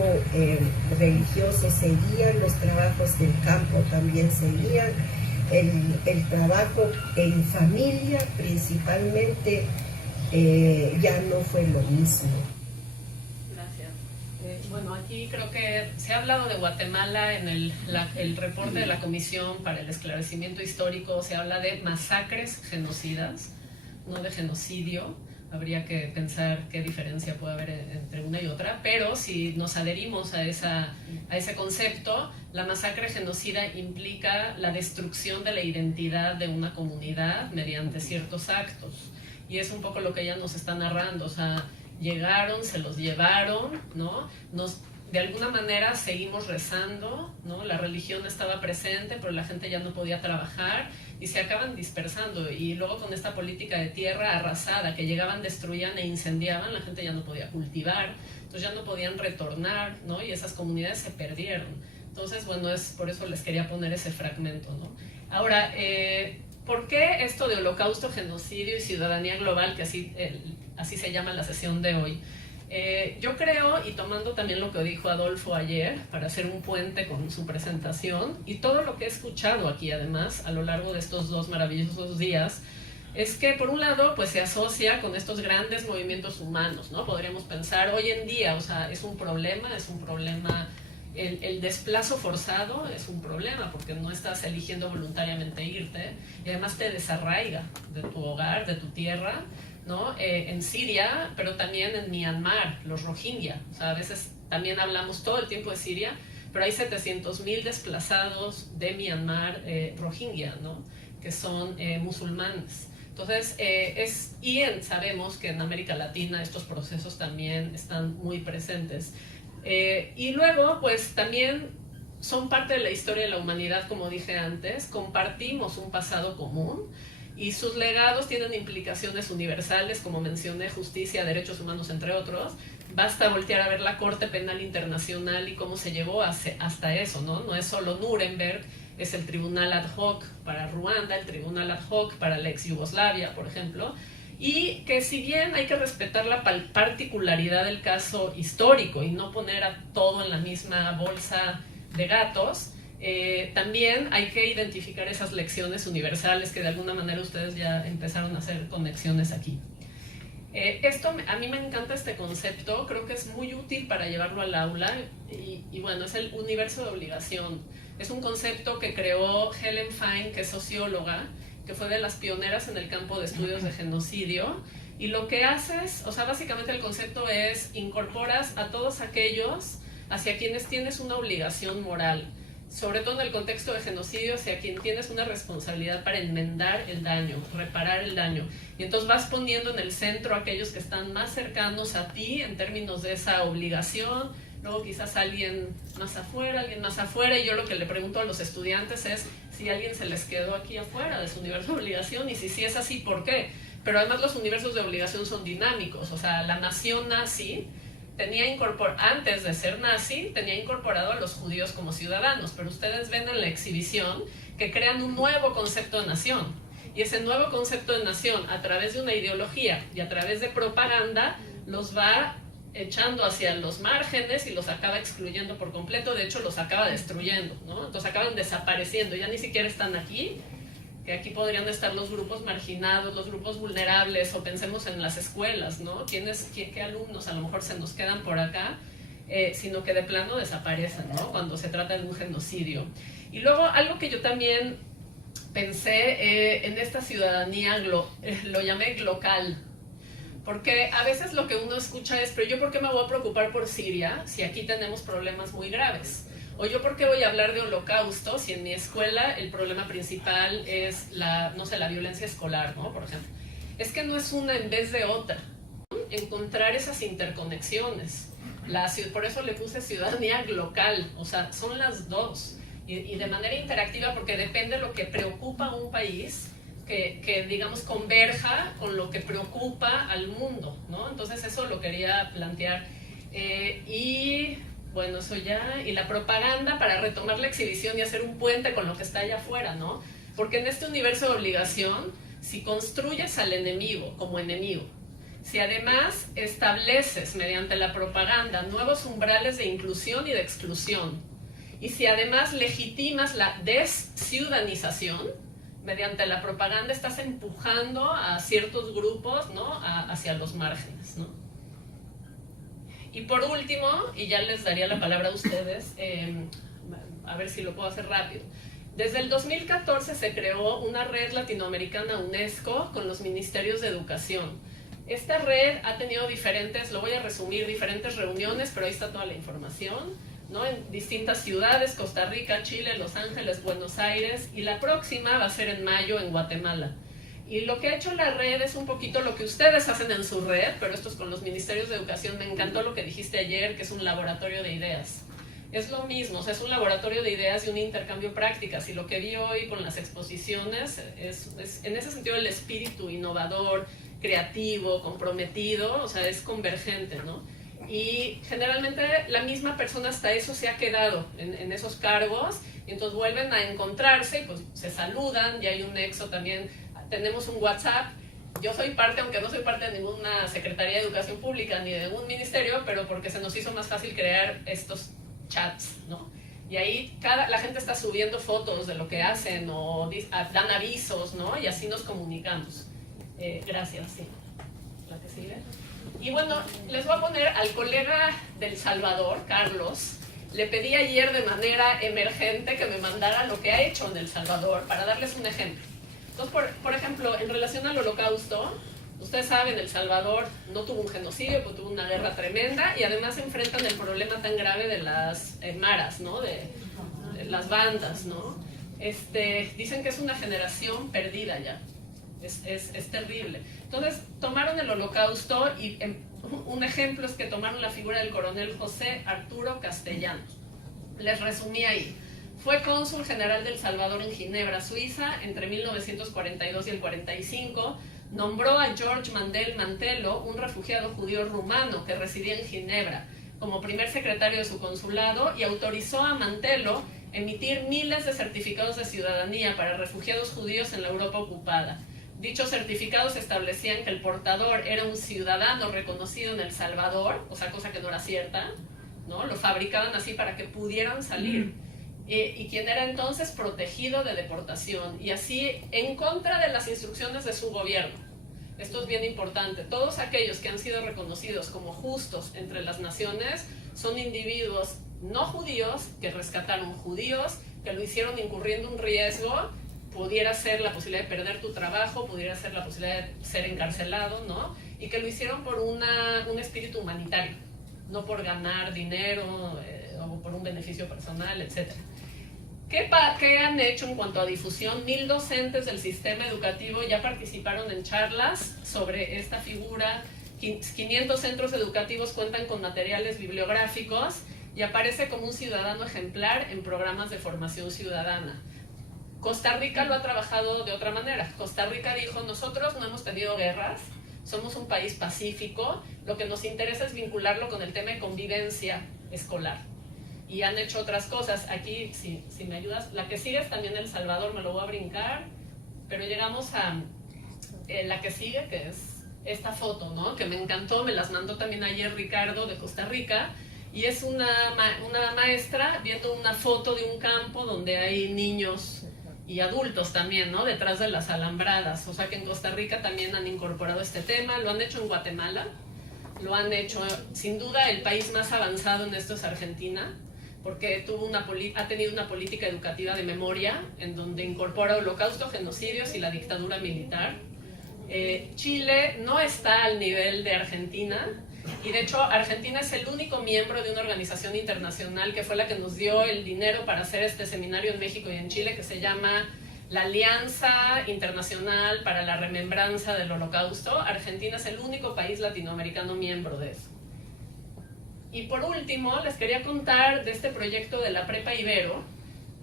religioso seguía, los trabajos del campo también seguían, el trabajo en familia principalmente ya no fue lo mismo. Bueno, aquí creo que se ha hablado de Guatemala en el reporte de la Comisión para el Esclarecimiento Histórico. Se habla de masacres genocidas, no de genocidio. Habría que pensar qué diferencia puede haber entre una y otra, pero si nos adherimos a ese concepto, la masacre genocida implica la destrucción de la identidad de una comunidad mediante ciertos actos. Y es un poco lo que ella nos está narrando, o sea, llegaron, se los llevaron, ¿no? De alguna manera seguimos rezando, ¿no? La religión estaba presente, pero la gente ya no podía trabajar y se acaban dispersando. Y luego con esta política de tierra arrasada, que llegaban, destruían e incendiaban, la gente ya no podía cultivar, entonces ya no podían retornar, ¿no? Y esas comunidades se perdieron. Entonces, bueno, por eso les quería poner ese fragmento, ¿no? Ahora, ¿por qué esto de holocausto, genocidio y ciudadanía global, que así se llama la sesión de hoy? Yo creo, y tomando también lo que dijo Adolfo ayer, para hacer un puente con su presentación, y todo lo que he escuchado aquí además a lo largo de estos 2 maravillosos días, es que por un lado pues se asocia con estos grandes movimientos humanos, ¿no? Podríamos pensar hoy en día, o sea, es un problema, el desplazo forzado es un problema porque no estás eligiendo voluntariamente irte y además te desarraiga de tu hogar, de tu tierra, ¿no? En Siria, pero también en Myanmar, los Rohingya. O sea, a veces también hablamos todo el tiempo de Siria, pero hay 700.000 desplazados de Myanmar Rohingya, ¿no? Que son musulmanes. Entonces, sabemos que en América Latina estos procesos también están muy presentes. Y luego, pues también son parte de la historia de la humanidad, como dije antes, compartimos un pasado común y sus legados tienen implicaciones universales, como mencioné, justicia, derechos humanos, entre otros. Basta voltear a ver la Corte Penal Internacional y cómo se llevó hasta eso, ¿no? No es solo Nuremberg, es el Tribunal Ad Hoc para Ruanda, el Tribunal Ad Hoc para la ex Yugoslavia, por ejemplo, y que si bien hay que respetar la particularidad del caso histórico y no poner a todo en la misma bolsa de gatos, también hay que identificar esas lecciones universales que de alguna manera ustedes ya empezaron a hacer conexiones aquí. A mí me encanta este concepto, creo que es muy útil para llevarlo al aula y bueno, es el universo de obligación. Es un concepto que creó Helen Fine, que es socióloga, que fue de las pioneras en el campo de estudios de genocidio, y lo que haces, o sea, básicamente el concepto es incorporas a todos aquellos hacia quienes tienes una obligación moral, sobre todo en el contexto de genocidio, hacia quien tienes una responsabilidad para enmendar el daño, reparar el daño, y entonces vas poniendo en el centro a aquellos que están más cercanos a ti en términos de esa obligación, luego quizás alguien más afuera, y yo lo que le pregunto a los estudiantes es si alguien se les quedó aquí afuera de su universo de obligación, y si es así, ¿por qué? Pero además los universos de obligación son dinámicos, o sea, la nación nazi antes de ser nazi, tenía incorporado a los judíos como ciudadanos, pero ustedes ven en la exhibición que crean un nuevo concepto de nación, y ese nuevo concepto de nación, a través de una ideología y a través de propaganda, los va echando hacia los márgenes y los acaba excluyendo por completo, de hecho los acaba destruyendo, ¿no? Entonces acaban desapareciendo, ya ni siquiera están aquí, que aquí podrían estar los grupos marginados, los grupos vulnerables, o pensemos en las escuelas, ¿no? ¿Qué alumnos a lo mejor se nos quedan por acá? Sino que de plano desaparecen, ¿no? Cuando se trata de un genocidio. Y luego algo que yo también pensé en esta ciudadanía, lo llamé local, porque a veces lo que uno escucha es, pero yo ¿por qué me voy a preocupar por Siria si aquí tenemos problemas muy graves? O yo ¿por qué voy a hablar de holocausto si en mi escuela el problema principal es la violencia escolar, ¿no? Por ejemplo. Es que no es una en vez de otra. Encontrar esas interconexiones. Por eso le puse ciudadanía local, o sea, son las dos. Y de manera interactiva, porque depende de lo que preocupa a un país, que digamos converja con lo que preocupa al mundo, ¿no? Entonces eso lo quería plantear. Bueno, eso ya, y la propaganda para retomar la exhibición y hacer un puente con lo que está allá afuera, ¿no? Porque en este universo de obligación, si construyes al enemigo como enemigo, si además estableces mediante la propaganda nuevos umbrales de inclusión y de exclusión, y si además legitimas la desciudadanización, mediante la propaganda estás empujando a ciertos grupos, ¿no? Hacia los márgenes, ¿no? Y por último, y ya les daría la palabra a ustedes, a ver si lo puedo hacer rápido. Desde el 2014 se creó una red latinoamericana UNESCO con los ministerios de educación. Esta red ha tenido lo voy a resumir, diferentes reuniones, pero ahí está toda la información, ¿no? En distintas ciudades, Costa Rica, Chile, Los Ángeles, Buenos Aires, y la próxima va a ser en mayo en Guatemala. Y lo que ha hecho la red es un poquito lo que ustedes hacen en su red, pero esto es con los ministerios de educación. Me encantó lo que dijiste ayer, que es un laboratorio de ideas. Es lo mismo, o sea, es un laboratorio de ideas y un intercambio prácticas. Y lo que vi hoy con las exposiciones es en ese sentido el espíritu innovador, creativo, comprometido, o sea, es convergente, ¿no? Y generalmente la misma persona hasta eso se ha quedado en esos cargos, y entonces vuelven a encontrarse y pues se saludan, y hay un nexo también. Tenemos un WhatsApp. Yo soy parte, aunque no soy parte de ninguna Secretaría de Educación Pública ni de ningún ministerio, pero porque se nos hizo más fácil crear estos chats, ¿no? Y ahí la gente está subiendo fotos de lo que hacen o dan avisos, ¿no? Y así nos comunicamos. Gracias, sí. La que sigue. Y bueno, les voy a poner al colega del Salvador, Carlos. Le pedí ayer de manera emergente que me mandara lo que ha hecho en El Salvador para darles un ejemplo. Entonces, por ejemplo, en relación al Holocausto, ustedes saben, El Salvador no tuvo un genocidio, pero tuvo una guerra tremenda y además enfrentan el problema tan grave de las maras, ¿no? De las bandas, ¿no? Dicen que es una generación perdida ya. Es terrible. Entonces, tomaron el Holocausto y un ejemplo es que tomaron la figura del coronel José Arturo Castellanos. Les resumí ahí. Fue cónsul general de El Salvador en Ginebra, Suiza, entre 1942 y el 45. Nombró a George Mandel Mantelo, un refugiado judío rumano que residía en Ginebra, como primer secretario de su consulado y autorizó a Mantelo emitir miles de certificados de ciudadanía para refugiados judíos en la Europa ocupada. Dichos certificados establecían que el portador era un ciudadano reconocido en El Salvador, o sea, cosa que no era cierta, ¿no? Lo fabricaban así para que pudieran salir. Y quien era entonces protegido de deportación, y así en contra de las instrucciones de su gobierno. Esto es bien importante. Todos aquellos que han sido reconocidos como justos entre las naciones son individuos no judíos que rescataron judíos, que lo hicieron incurriendo un riesgo. Pudiera ser la posibilidad de perder tu trabajo, pudiera ser la posibilidad de ser encarcelado, ¿no? Y que lo hicieron por un espíritu humanitario, no por ganar dinero o por un beneficio personal, etc. ¿Qué han hecho en cuanto a difusión? 1000 docentes del sistema educativo ya participaron en charlas sobre esta figura. 500 centros educativos cuentan con materiales bibliográficos y aparece como un ciudadano ejemplar en programas de formación ciudadana. Costa Rica lo ha trabajado de otra manera. Costa Rica dijo, nosotros no hemos tenido guerras, somos un país pacífico, lo que nos interesa es vincularlo con el tema de convivencia escolar. Y han hecho otras cosas. Aquí, si me ayudas, la que sigue es también El Salvador, me lo voy a brincar, pero llegamos a la que sigue, que es esta foto, ¿no? Que me encantó, me las mandó también ayer Ricardo de Costa Rica, y es una maestra viendo una foto de un campo donde hay niños y adultos también, ¿no? Detrás de las alambradas. O sea que en Costa Rica también han incorporado este tema, lo han hecho en Guatemala, lo han hecho, sin duda el país más avanzado en esto es Argentina, porque ha tenido una política educativa de memoria en donde incorpora holocausto, genocidios y la dictadura militar. Chile no está al nivel de Argentina, y de hecho Argentina es el único miembro de una organización internacional que fue la que nos dio el dinero para hacer este seminario en México y en Chile, que se llama la Alianza Internacional para la Remembranza del Holocausto. Argentina es el único país latinoamericano miembro de eso. Y por último, les quería contar de este proyecto de la Prepa Ibero,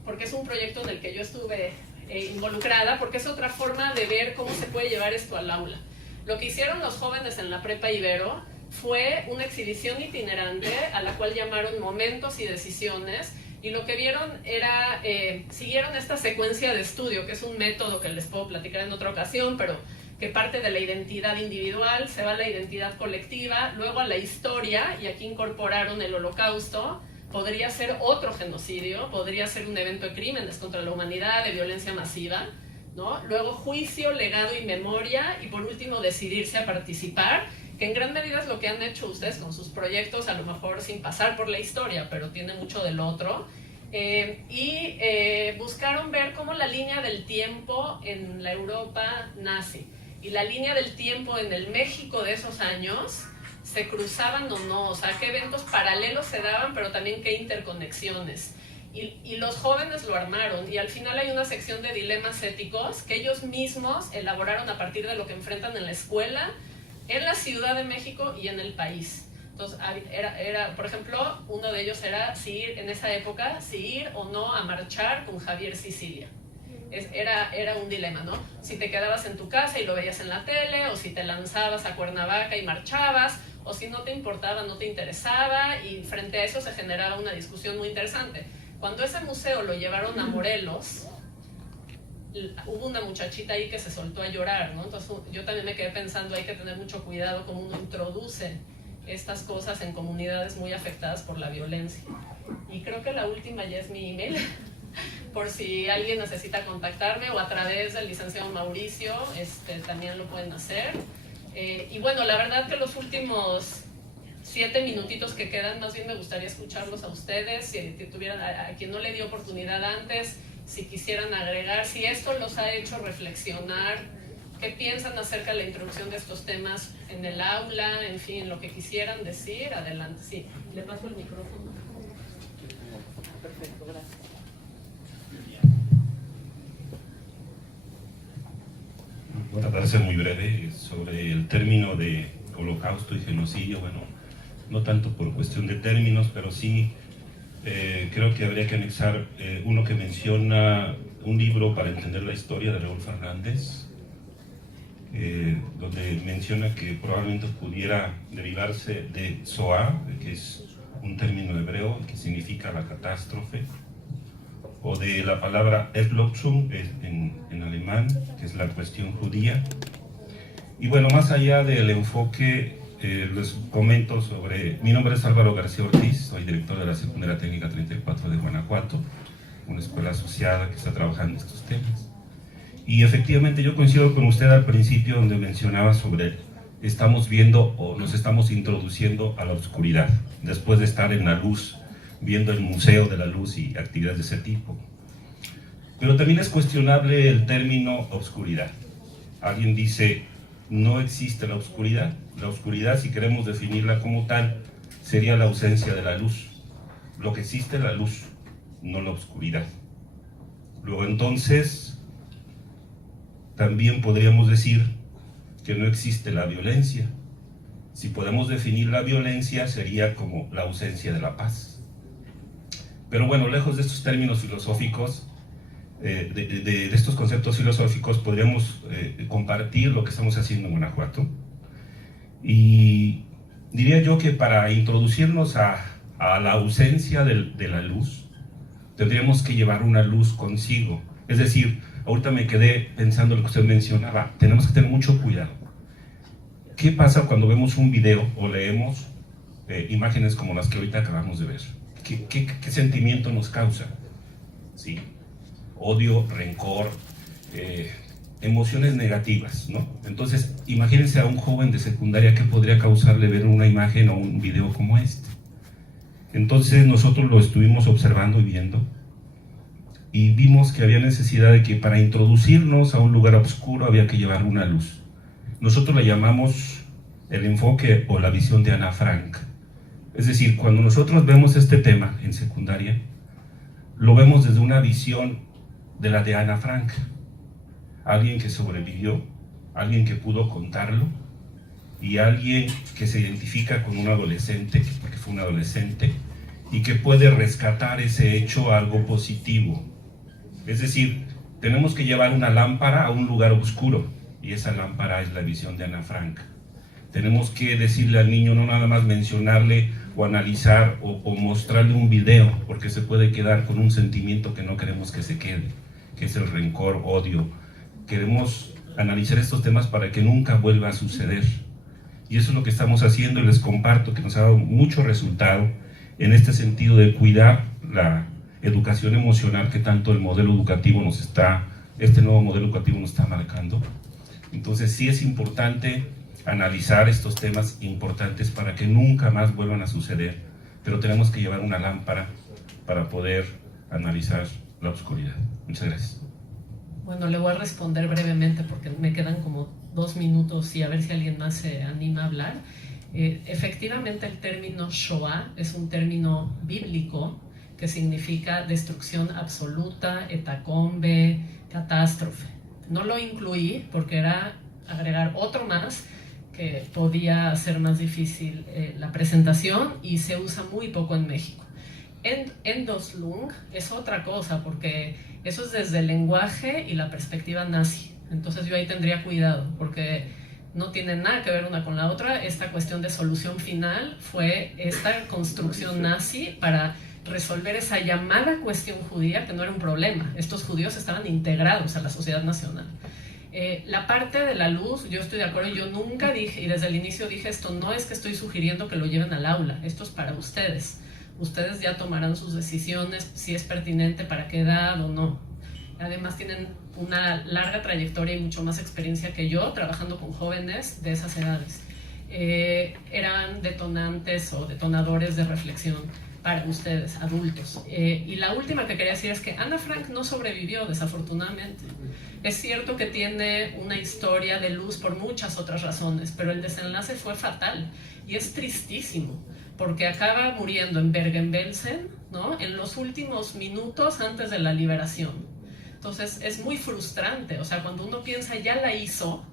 porque es un proyecto en el que yo estuve involucrada, porque es otra forma de ver cómo se puede llevar esto al aula. Lo que hicieron los jóvenes en la Prepa Ibero fue una exhibición itinerante a la cual llamaron Momentos y Decisiones, y lo que vieron era, siguieron esta secuencia de estudio, que es un método que les puedo platicar en otra ocasión, pero que parte de la identidad individual, se va a la identidad colectiva, luego a la historia, y aquí incorporaron el Holocausto. Podría ser otro genocidio, podría ser un evento de crímenes contra la humanidad, de violencia masiva, ¿no? Luego juicio, legado y memoria, y por último decidirse a participar, que en gran medida es lo que han hecho ustedes con sus proyectos, a lo mejor sin pasar por la historia, pero tiene mucho del otro. Buscaron ver cómo la línea del tiempo en la Europa nazi y la línea del tiempo en el México de esos años se cruzaban o no, o sea, qué eventos paralelos se daban, pero también qué interconexiones. Y los jóvenes lo armaron, y al final hay una sección de dilemas éticos que ellos mismos elaboraron a partir de lo que enfrentan en la escuela, en la Ciudad de México y en el país. Entonces, por ejemplo, uno de ellos era en esa época, si ir o no a marchar con Javier Sicilia. Era un dilema, ¿no? Si te quedabas en tu casa y lo veías en la tele, o si te lanzabas a Cuernavaca y marchabas, o si no te importaba, no te interesaba, y frente a eso se generaba una discusión muy interesante. Cuando ese museo lo llevaron a Morelos, hubo una muchachita ahí que se soltó a llorar, ¿no? Entonces yo también me quedé pensando, hay que tener mucho cuidado cómo uno introduce estas cosas en comunidades muy afectadas por la violencia. Y creo que la última ya es mi email, por si alguien necesita contactarme, o a través del licenciado Mauricio, también lo pueden hacer. Y bueno, la verdad que los últimos 7 minutitos que quedan, más bien me gustaría escucharlos a ustedes, si tuvieran, a quien no le di oportunidad antes, si quisieran agregar, si esto los ha hecho reflexionar, qué piensan acerca de la introducción de estos temas en el aula, en fin, lo que quisieran decir, adelante. Sí, le paso el micrófono. Perfecto, gracias. Voy a tratar de ser muy breve sobre el término de holocausto y genocidio. Bueno, no tanto por cuestión de términos, pero sí creo que habría que anexar uno que menciona un libro para entender la historia de Raúl Fernández, donde menciona que probablemente pudiera derivarse de Shoah, que es un término hebreo que significa la catástrofe, o de la palabra Endlösung en alemán, que es la cuestión judía. Y bueno, más allá del enfoque, les comento sobre... Mi nombre es Álvaro García Ortiz, soy director de la Secundaria Técnica 34 de Guanajuato, una escuela asociada que está trabajando en estos temas. Y efectivamente yo coincido con usted al principio, donde mencionaba sobre estamos viendo o nos estamos introduciendo a la oscuridad, después de estar en la luz, viendo el Museo de la Luz y actividades de ese tipo. Pero también es cuestionable el término oscuridad. Alguien dice, no existe la oscuridad. La oscuridad, si queremos definirla como tal, sería la ausencia de la luz. Lo que existe es la luz, no la oscuridad. Luego entonces, también podríamos decir que no existe la violencia. Si podemos definir la violencia, sería como la ausencia de la paz. Pero bueno, lejos de estos términos filosóficos, de estos conceptos filosóficos, podríamos compartir lo que estamos haciendo en Guanajuato. Y diría yo que para introducirnos a la ausencia de la luz, tendríamos que llevar una luz consigo. Es decir, ahorita me quedé pensando en lo que usted mencionaba, tenemos que tener mucho cuidado. ¿Qué pasa cuando vemos un video o leemos imágenes como las que ahorita acabamos de ver? ¿Qué sentimiento nos causa? ¿Sí? Odio, rencor, emociones negativas, ¿no? Entonces, imagínense a un joven de secundaria qué podría causarle ver una imagen o un video como este. Entonces, nosotros lo estuvimos observando y viendo, y vimos que había necesidad de que para introducirnos a un lugar oscuro había que llevar una luz. Nosotros le llamamos el enfoque o la visión de Ana Frank. Es decir, cuando nosotros vemos este tema en secundaria, lo vemos desde una visión de la de Ana Frank. Alguien que sobrevivió, alguien que pudo contarlo, y alguien que se identifica con un adolescente, porque fue un adolescente, y que puede rescatar ese hecho a algo positivo. Es decir, tenemos que llevar una lámpara a un lugar oscuro, y esa lámpara es la visión de Ana Frank. Tenemos que decirle al niño, no nada más mencionarle o analizar o mostrarle un video, porque se puede quedar con un sentimiento que no queremos que se quede, que es el rencor, odio. Queremos analizar estos temas para que nunca vuelva a suceder. Y eso es lo que estamos haciendo, y les comparto que nos ha dado mucho resultado en este sentido de cuidar la educación emocional que tanto el modelo educativo este nuevo modelo educativo nos está marcando. Entonces sí es importante analizar estos temas importantes para que nunca más vuelvan a suceder, pero tenemos que llevar una lámpara para poder analizar la oscuridad. Muchas gracias. Bueno, le voy a responder brevemente porque me quedan como 2 minutos y a ver si alguien más se anima a hablar. Efectivamente, el término Shoah es un término bíblico que significa destrucción absoluta, hecatombe, catástrofe. No lo incluí porque era agregar otro más que podía hacer más difícil la presentación, y se usa muy poco en México. Endlösung es otra cosa, porque eso es desde el lenguaje y la perspectiva nazi. Entonces yo ahí tendría cuidado, porque no tiene nada que ver una con la otra. Esta cuestión de solución final fue esta construcción nazi para resolver esa llamada cuestión judía, que no era un problema. Estos judíos estaban integrados a la sociedad nacional. La parte de la luz, yo estoy de acuerdo, yo nunca dije, y desde el inicio dije, esto no es que estoy sugiriendo que lo lleven al aula, esto es para ustedes. Ustedes ya tomarán sus decisiones, si es pertinente, para qué edad o no. Además tienen una larga trayectoria y mucho más experiencia que yo trabajando con jóvenes de esas edades. Eran detonantes o detonadores de reflexión para ustedes, adultos. Y la última que quería decir es que Ana Frank no sobrevivió, desafortunadamente. Es cierto que tiene una historia de luz por muchas otras razones, pero el desenlace fue fatal y es tristísimo, porque acaba muriendo en Bergen-Belsen, ¿no?, en los últimos minutos antes de la liberación. Entonces es muy frustrante, o sea, cuando uno piensa ya la hizo,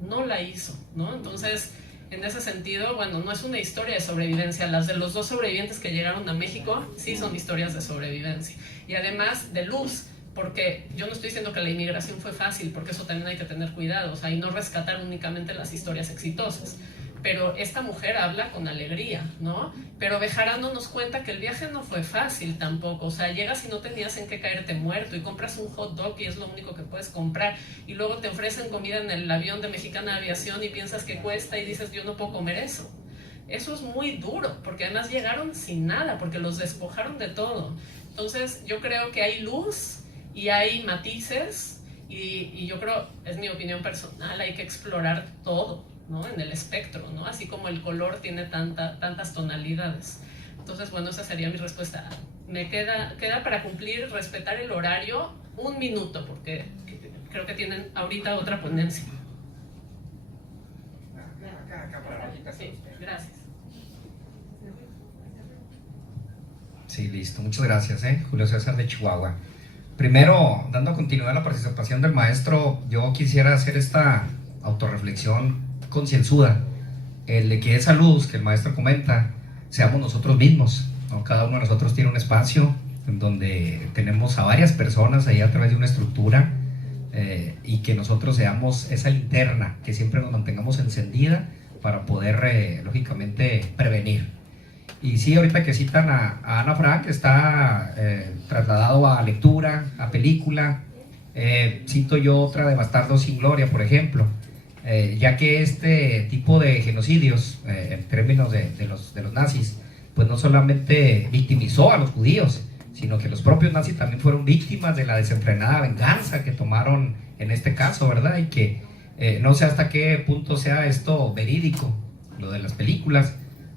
no la hizo, ¿no? Entonces, en ese sentido, bueno, no es una historia de sobrevivencia. Las de los 2 sobrevivientes que llegaron a México sí son historias de sobrevivencia. Y además de luz, porque yo no estoy diciendo que la inmigración fue fácil, porque eso también hay que tener cuidado, o sea, y no rescatar únicamente las historias exitosas. Pero esta mujer habla con alegría, ¿no? Pero Bejarano nos cuenta que el viaje no fue fácil tampoco, o sea, llegas y no tenías en qué caerte muerto y compras un hot dog y es lo único que puedes comprar y luego te ofrecen comida en el avión de Mexicana Aviación y piensas que cuesta y dices, yo no puedo comer eso. Eso es muy duro, porque además llegaron sin nada, porque los despojaron de todo. Entonces yo creo que hay luz y hay matices y yo creo, es mi opinión personal, hay que explorar todo, ¿no?, en el espectro, ¿no?, así como el color tiene tantas tonalidades. Entonces, bueno, esa sería mi respuesta. Me queda para cumplir, respetar el horario, 1 minuto, porque creo que tienen ahorita otra ponencia. Sí, gracias. Sí, listo. Muchas gracias, Julio César de Chihuahua. Primero, dando continuidad a la participación del maestro, yo quisiera hacer esta autorreflexión concienzuda, el de que esa luz que el maestro comenta, seamos nosotros mismos, ¿no? Cada uno de nosotros tiene un espacio en donde tenemos a varias personas ahí a través de una estructura, y que nosotros seamos esa linterna, que siempre nos mantengamos encendida para poder, lógicamente, prevenir. Y sí, ahorita que citan a Ana Frank, está trasladado a lectura, a película. Cito yo otra de Bastardos sin Gloria, por ejemplo, ya que este tipo de genocidios, en términos de los nazis, pues no solamente victimizó a los judíos, sino que los propios nazis también fueron víctimas de la desenfrenada venganza que tomaron en este caso, ¿verdad? Y que no sé hasta qué punto sea esto verídico, lo de las películas,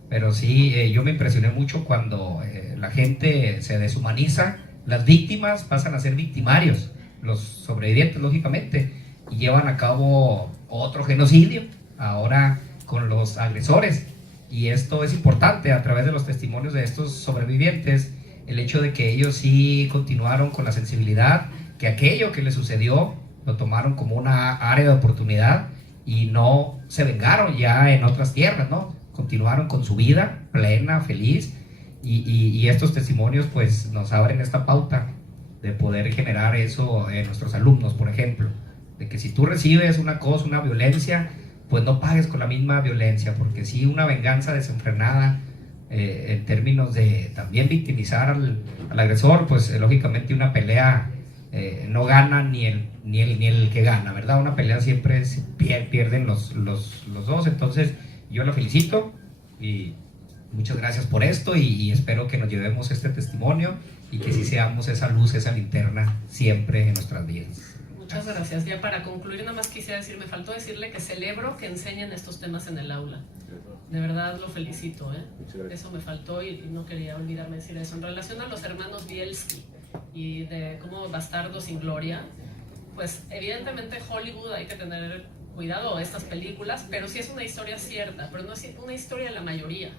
pero sí, yo me impresioné mucho cuando la gente se deshumaniza, las víctimas pasan a ser victimarios, los sobrevivientes, lógicamente, y llevan a cabo otro genocidio, ahora con los agresores. Y esto es importante a través de los testimonios de estos sobrevivientes, el hecho de que ellos sí continuaron con la sensibilidad, que aquello que les sucedió lo tomaron como una área de oportunidad y no se vengaron ya en otras tierras, ¿no? Continuaron con su vida plena, feliz, y estos testimonios pues nos abren esta pauta de poder generar eso en nuestros alumnos, por ejemplo, de que si tú recibes una cosa, una violencia, pues no pagues con la misma violencia, porque si una venganza desenfrenada, en términos de también victimizar al agresor, pues lógicamente una pelea no gana ni el que gana, ¿verdad? Una pelea siempre pierden los dos. Entonces yo lo felicito y muchas gracias por esto, y espero que nos llevemos este testimonio y que sí seamos esa luz, esa linterna siempre en nuestras vidas. Muchas gracias. Ya para concluir, nada más quisiera decir, me faltó decirle que celebro que enseñen estos temas en el aula. De verdad lo felicito, Eso me faltó y no quería olvidarme decir eso. En relación a los hermanos Bielski y de cómo Bastardos sin Gloria, pues evidentemente Hollywood hay que tener cuidado estas películas, pero sí es una historia cierta, pero no es una historia de la mayoría.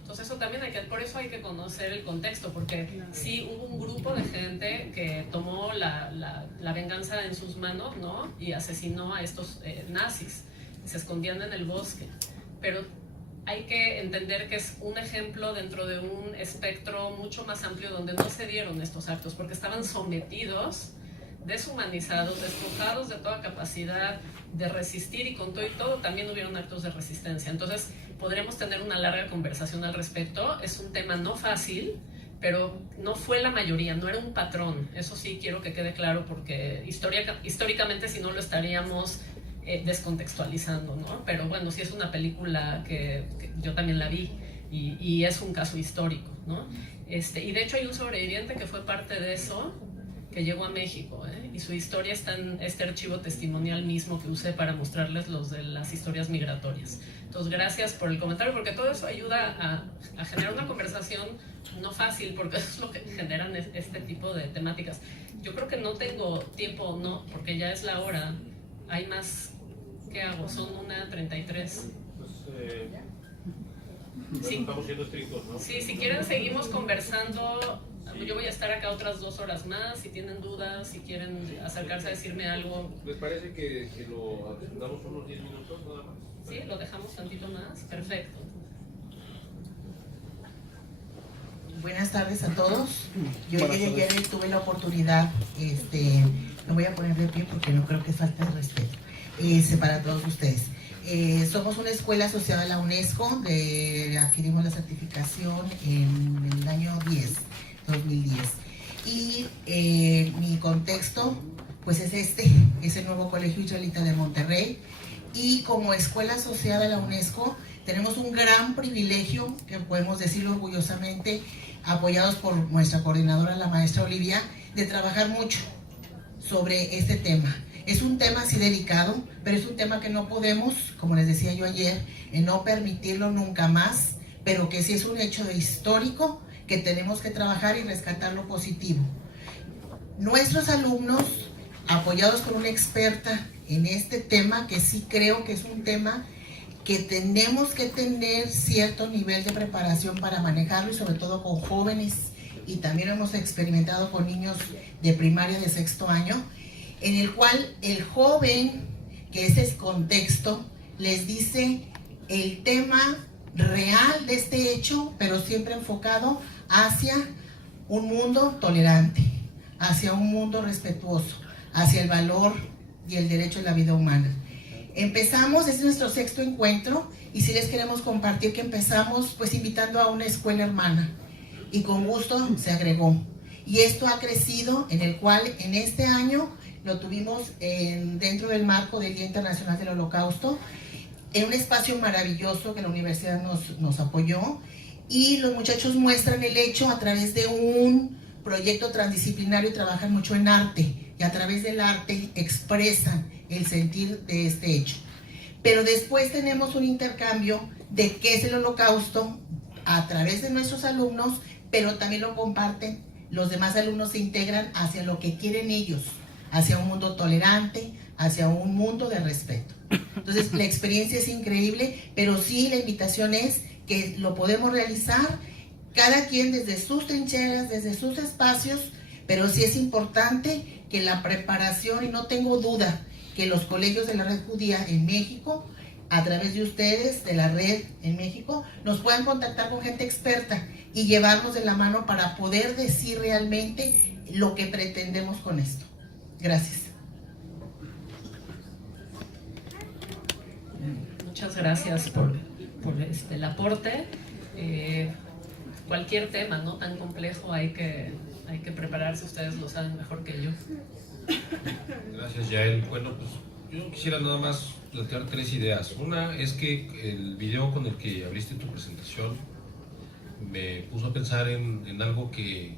Entonces eso también por eso hay que conocer el contexto, porque sí hubo un grupo de gente que tomó la venganza en sus manos, ¿no? Y asesinó a estos nazis, se escondían en el bosque, pero hay que entender que es un ejemplo dentro de un espectro mucho más amplio donde no se dieron estos actos, porque estaban sometidos, deshumanizados, despojados de toda capacidad de resistir, y con todo y todo también hubieron actos de resistencia. Entonces podremos tener una larga conversación al respecto. Es un tema no fácil, pero no fue la mayoría, no era un patrón. Eso sí quiero que quede claro, porque históricamente si no lo estaríamos descontextualizando, ¿no? Pero bueno, sí es una película que yo también la vi y es un caso histórico, ¿no? Y de hecho hay un sobreviviente que fue parte de eso, que llegó a México, y su historia está en este archivo testimonial mismo que usé para mostrarles los de las historias migratorias. Entonces, gracias por el comentario, porque todo eso ayuda a generar una conversación no fácil, porque eso es lo que generan este tipo de temáticas. Yo creo que no tengo tiempo, no, porque ya es la hora. Hay más. ¿Qué hago? Son 1:33. Pues, sí. Estamos siendo estrictos, ¿no? Sí, si quieren seguimos conversando. Yo voy a estar acá otras 2 horas más. Si tienen dudas, si quieren acercarse a decirme algo. ¿Les parece que lo damos unos 10 minutos nada más? Sí, lo dejamos tantito más. Perfecto. Buenas tardes a todos. Yo ayer tuve la oportunidad, me voy a poner de pie porque no creo que falte de respeto, para todos ustedes. Somos una escuela asociada a la UNESCO, adquirimos la certificación en el año 2010. Y mi contexto, pues es el nuevo Colegio Israelita de Monterrey. Y como escuela asociada a la UNESCO, tenemos un gran privilegio, que podemos decirlo orgullosamente, apoyados por nuestra coordinadora, la maestra Olivia, de trabajar mucho sobre este tema. Es un tema así delicado, pero es un tema que no podemos, como les decía yo ayer, no permitirlo nunca más, pero que sí es un hecho histórico que tenemos que trabajar y rescatar lo positivo. Nuestros alumnos, apoyados por una experta en este tema, que sí creo que es un tema que tenemos que tener cierto nivel de preparación para manejarlo, y sobre todo con jóvenes, y también hemos experimentado con niños de primaria de 6º año, en el cual el joven, que es el contexto, les dice el tema real de este hecho, pero siempre enfocado hacia un mundo tolerante, hacia un mundo respetuoso, hacia el valor y el derecho a la vida humana. Empezamos, es nuestro 6º encuentro, y si les queremos compartir que empezamos pues invitando a una escuela hermana, y con gusto se agregó. Y esto ha crecido, en el cual en este año lo tuvimos dentro del marco del Día Internacional del Holocausto, en un espacio maravilloso que la universidad nos apoyó, y los muchachos muestran el hecho a través de un proyecto transdisciplinario y trabajan mucho en arte, y a través del arte expresan el sentir de este hecho. Pero después tenemos un intercambio de qué es el Holocausto a través de nuestros alumnos, pero también lo comparten, los demás alumnos se integran hacia lo que quieren ellos, hacia un mundo tolerante, hacia un mundo de respeto. Entonces la experiencia es increíble, pero sí la invitación es que lo podemos realizar cada quien desde sus trincheras, desde sus espacios, pero sí es importante que la preparación, y no tengo duda que los colegios de la Red Judía en México, a través de ustedes, de la red en México, nos puedan contactar con gente experta y llevarnos de la mano para poder decir realmente lo que pretendemos con esto. Gracias. Muchas gracias por el aporte. Cualquier tema no tan complejo hay que prepararse, ustedes lo saben mejor que yo. Gracias, Yael. Bueno, pues yo quisiera nada más plantear 3 ideas. Una es que el video con el que abriste tu presentación me puso a pensar en algo que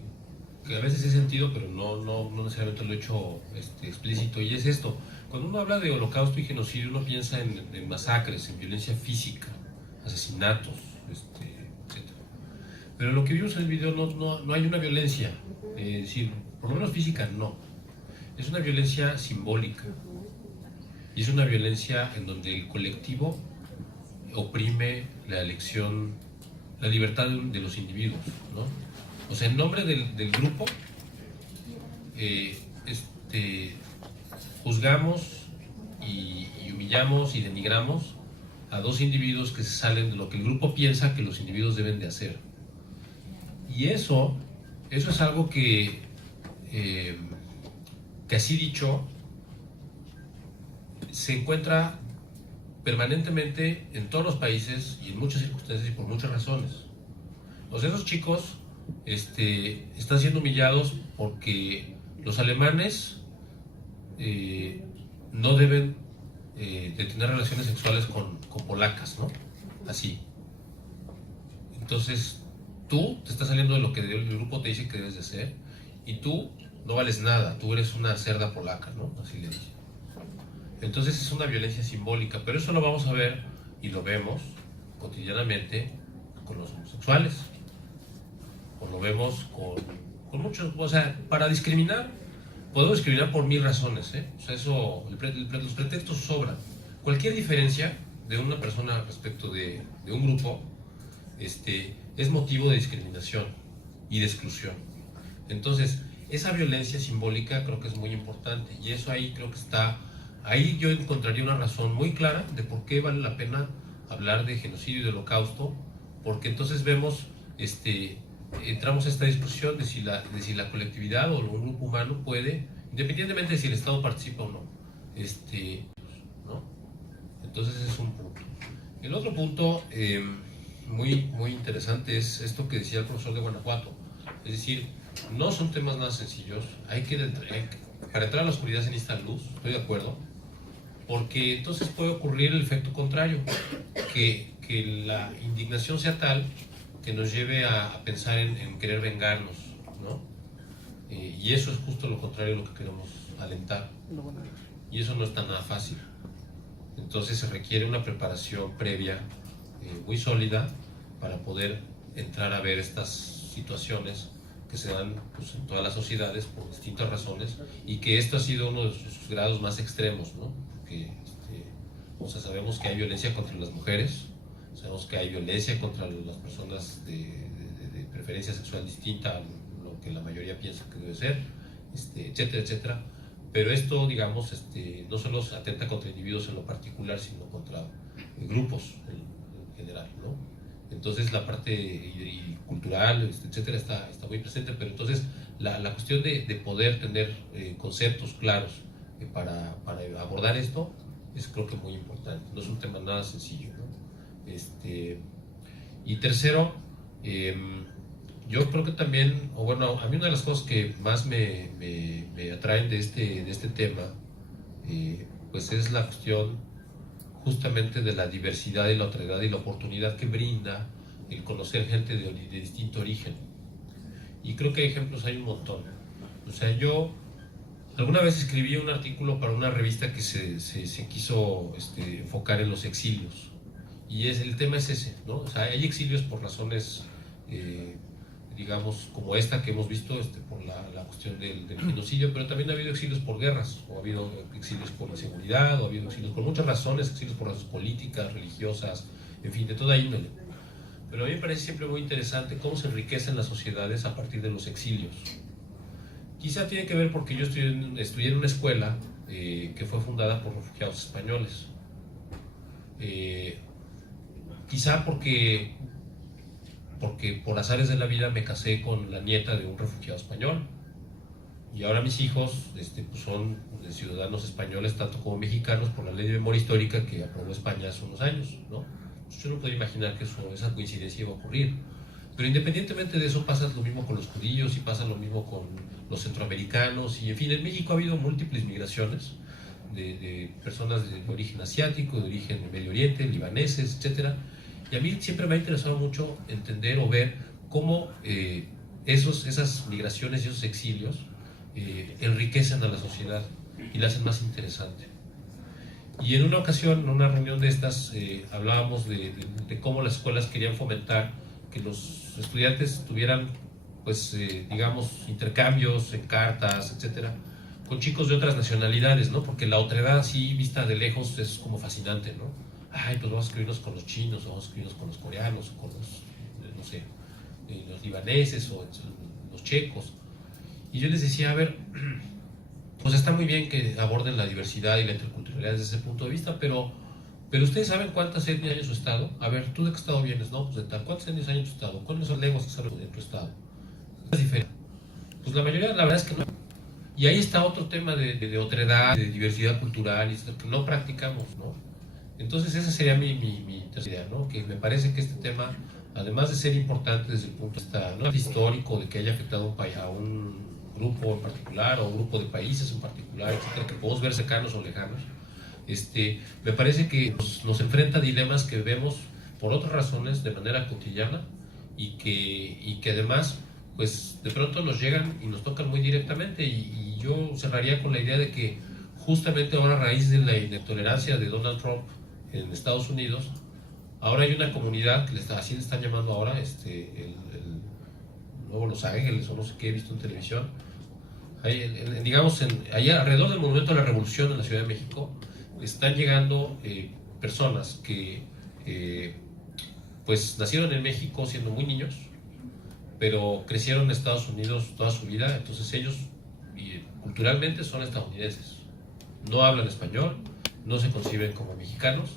a veces he sentido, pero no necesariamente lo he hecho explícito, y es esto. Cuando uno habla de holocausto y genocidio, uno piensa en masacres, en violencia física, asesinatos, etc. Pero en lo que vimos en el video no hay una violencia, es decir, por lo menos física no. Es una violencia simbólica, y es una violencia en donde el colectivo oprime la elección, la libertad de los individuos, ¿no? O sea, en nombre del grupo, juzgamos y humillamos y denigramos a 2 individuos que se salen de lo que el grupo piensa que los individuos deben de hacer. Y eso es algo que así dicho, se encuentra permanentemente en todos los países y en muchas circunstancias y por muchas razones. O sea, esos chicos están siendo humillados porque los alemanes no deben de tener relaciones sexuales con polacas, ¿no? Así. Entonces, tú te estás saliendo de lo que el grupo te dice que debes de ser, y tú no vales nada, tú eres una cerda polaca, ¿no? Así le dice. Entonces es una violencia simbólica, pero eso lo vamos a ver y lo vemos cotidianamente con los homosexuales, o lo vemos con muchos, o sea, para discriminar, podemos discriminar por 1000 razones, ¿eh? O sea, eso, los pretextos sobran. Cualquier diferencia de una persona respecto de un grupo, es motivo de discriminación y de exclusión. Entonces, esa violencia simbólica creo que es muy importante, y eso ahí creo que está, ahí yo encontraría una razón muy clara de por qué vale la pena hablar de genocidio y de holocausto, porque entonces vemos, entramos a esta discusión de si la colectividad o un grupo humano puede, independientemente de si el Estado participa o no, ¿no? Entonces ese es un punto. El otro punto muy interesante es esto que decía el profesor de Guanajuato, es decir, no son temas nada sencillos, para entrar a la oscuridad se necesita luz, estoy de acuerdo, porque entonces puede ocurrir el efecto contrario, que la indignación sea tal que nos lleve a pensar en querer vengarnos, ¿no? Y eso es justo lo contrario de lo que queremos alentar, y eso no está nada fácil. Entonces se requiere una preparación previa muy sólida para poder entrar a ver estas situaciones que se dan, pues, en todas las sociedades por distintas razones, y que esto ha sido uno de sus grados más extremos, ¿no? Porque, o sea, sabemos que hay violencia contra las mujeres, sabemos que hay violencia contra las personas de preferencia sexual distinta a lo que la mayoría piensa que debe ser, etcétera, etcétera. Pero esto, digamos, no solo se atenta contra individuos en lo particular, sino contra grupos en general, ¿no? Entonces la parte cultural, etcétera, está muy presente, pero entonces la cuestión de poder tener conceptos claros para abordar esto es, creo que, muy importante. No es un tema nada sencillo, ¿no? Y tercero, yo creo que también, o bueno, a mí una de las cosas que más me atraen de este tema, pues es la cuestión justamente de la diversidad y la otredad y la oportunidad que brinda el conocer gente de distinto origen. Y creo que ejemplos hay un montón. O sea, yo alguna vez escribí un artículo para una revista que se quiso enfocar en los exilios. Y el tema es ese, ¿no? O sea, hay exilios por razones, digamos, como esta que hemos visto, por la cuestión del genocidio, pero también ha habido exilios por guerras, o ha habido exilios por inseguridad, o ha habido exilios por muchas razones, exilios por razones políticas, religiosas, en fin, de toda índole. Pero a mí me parece siempre muy interesante cómo se enriquecen las sociedades a partir de los exilios. Quizá tiene que ver porque yo estudié en una escuela que fue fundada por refugiados españoles. Quizá porque por azares de la vida me casé con la nieta de un refugiado español, y ahora mis hijos pues son ciudadanos españoles tanto como mexicanos por la ley de memoria histórica que aprobó España hace unos años, ¿no? Yo no podía imaginar que esa coincidencia iba a ocurrir, pero independientemente de eso pasa lo mismo con los judíos y pasa lo mismo con los centroamericanos, y en fin, en México ha habido múltiples migraciones de personas de origen asiático, de origen de Medio Oriente, libaneses, etcétera. Y a mí siempre me ha interesado mucho entender o ver cómo esas migraciones y esos exilios enriquecen a la sociedad y la hacen más interesante. Y en una ocasión, en una reunión de estas, hablábamos de cómo las escuelas querían fomentar que los estudiantes tuvieran, pues, digamos, intercambios en cartas, etcétera, con chicos de otras nacionalidades, ¿no? Porque la otredad así vista de lejos es como fascinante, ¿no? Ay, pues vamos a escribirnos con los chinos, o vamos a escribirnos con los coreanos, o con los, no sé, los libaneses, o los checos. Y yo les decía, a ver, pues está muy bien que aborden la diversidad y la interculturalidad desde ese punto de vista, pero ustedes saben cuántas etnias hay en su estado. A ver, ¿tú de qué estado vienes? No, pues de tal. ¿Cuántas etnias hay en tu estado? ¿Cuáles son las lenguas que se hablan en tu estado? Es diferente. Pues la mayoría, la verdad es que no. Y ahí está otro tema de otredad, de diversidad cultural, y que no practicamos, ¿no? Entonces esa sería mi tercera idea, ¿no? Que me parece que este tema además de ser importante desde el punto de vista no histórico, de que haya afectado a un grupo en particular o un grupo de países en particular, etcétera, que podemos ver cercanos o lejanos, me parece que nos enfrenta a dilemas que vemos por otras razones de manera cotidiana y que además pues de pronto nos llegan y nos tocan muy directamente, y yo cerraría con la idea de que justamente ahora, a raíz de la intolerancia de Donald Trump en Estados Unidos, ahora hay una comunidad que así le están llamando ahora el Nuevo Los Ángeles, o no sé qué, he visto en televisión, digamos allá alrededor del Monumento a la Revolución en la Ciudad de México están llegando personas que pues nacieron en México siendo muy niños, pero crecieron en Estados Unidos toda su vida. Entonces ellos culturalmente son estadounidenses, no hablan español, no se conciben como mexicanos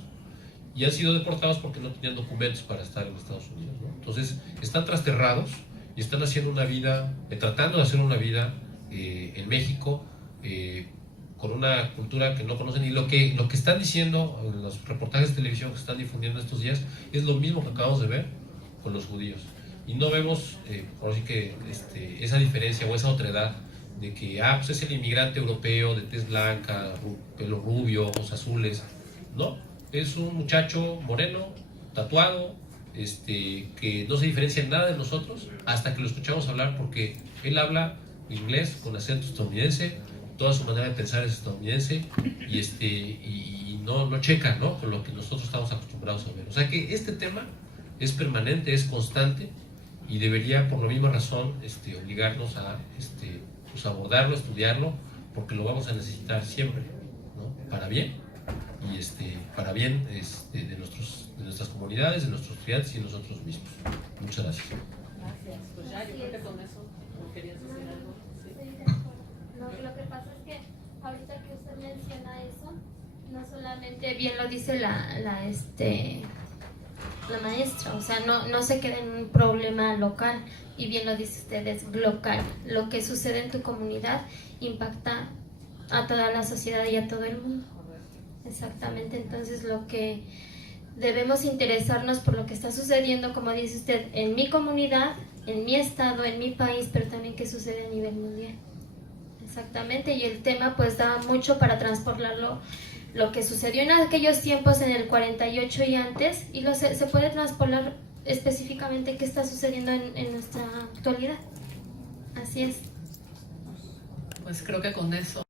y han sido deportados porque no tenían documentos para estar en Estados Unidos, ¿no? Entonces están trasterrados y están haciendo una vida, tratando de hacer una vida en México, con una cultura que no conocen, y lo que están diciendo en los reportajes de televisión que se están difundiendo estos días es lo mismo que acabamos de ver con los judíos, y no vemos por así que esa diferencia o esa otredad de que pues es el inmigrante europeo de tez blanca, pelo rubio, ojos azules. No, es un muchacho moreno, tatuado, que no se diferencia en nada de nosotros hasta que lo escuchamos hablar, porque él habla inglés con acento estadounidense, toda su manera de pensar es estadounidense, y no checa, ¿no?, con lo que nosotros estamos acostumbrados a ver. O sea que este tema es permanente, es constante, y debería, por la misma razón, obligarnos a pues abordarlo, estudiarlo, porque lo vamos a necesitar siempre, ¿no?, para bien, y para bien de nuestras comunidades, de nuestros estudiantes y de nosotros mismos. Muchas gracias. Gracias. Pues ya, yo creo que con eso ¿no querías decir algo? No, lo que pasa es que ahorita que usted menciona eso, no solamente bien lo dice la maestra, o sea, no se queda en un problema local, y bien lo dice usted, es local. Lo que sucede en tu comunidad impacta a toda la sociedad y a todo el mundo. Exactamente, entonces lo que debemos interesarnos por lo que está sucediendo, como dice usted, en mi comunidad, en mi estado, en mi país, pero también qué sucede a nivel mundial. Exactamente, y el tema pues da mucho para transportarlo, lo que sucedió en aquellos tiempos, en el 48 y antes, y se puede transportar específicamente qué está sucediendo en nuestra actualidad. Así es. Pues creo que con eso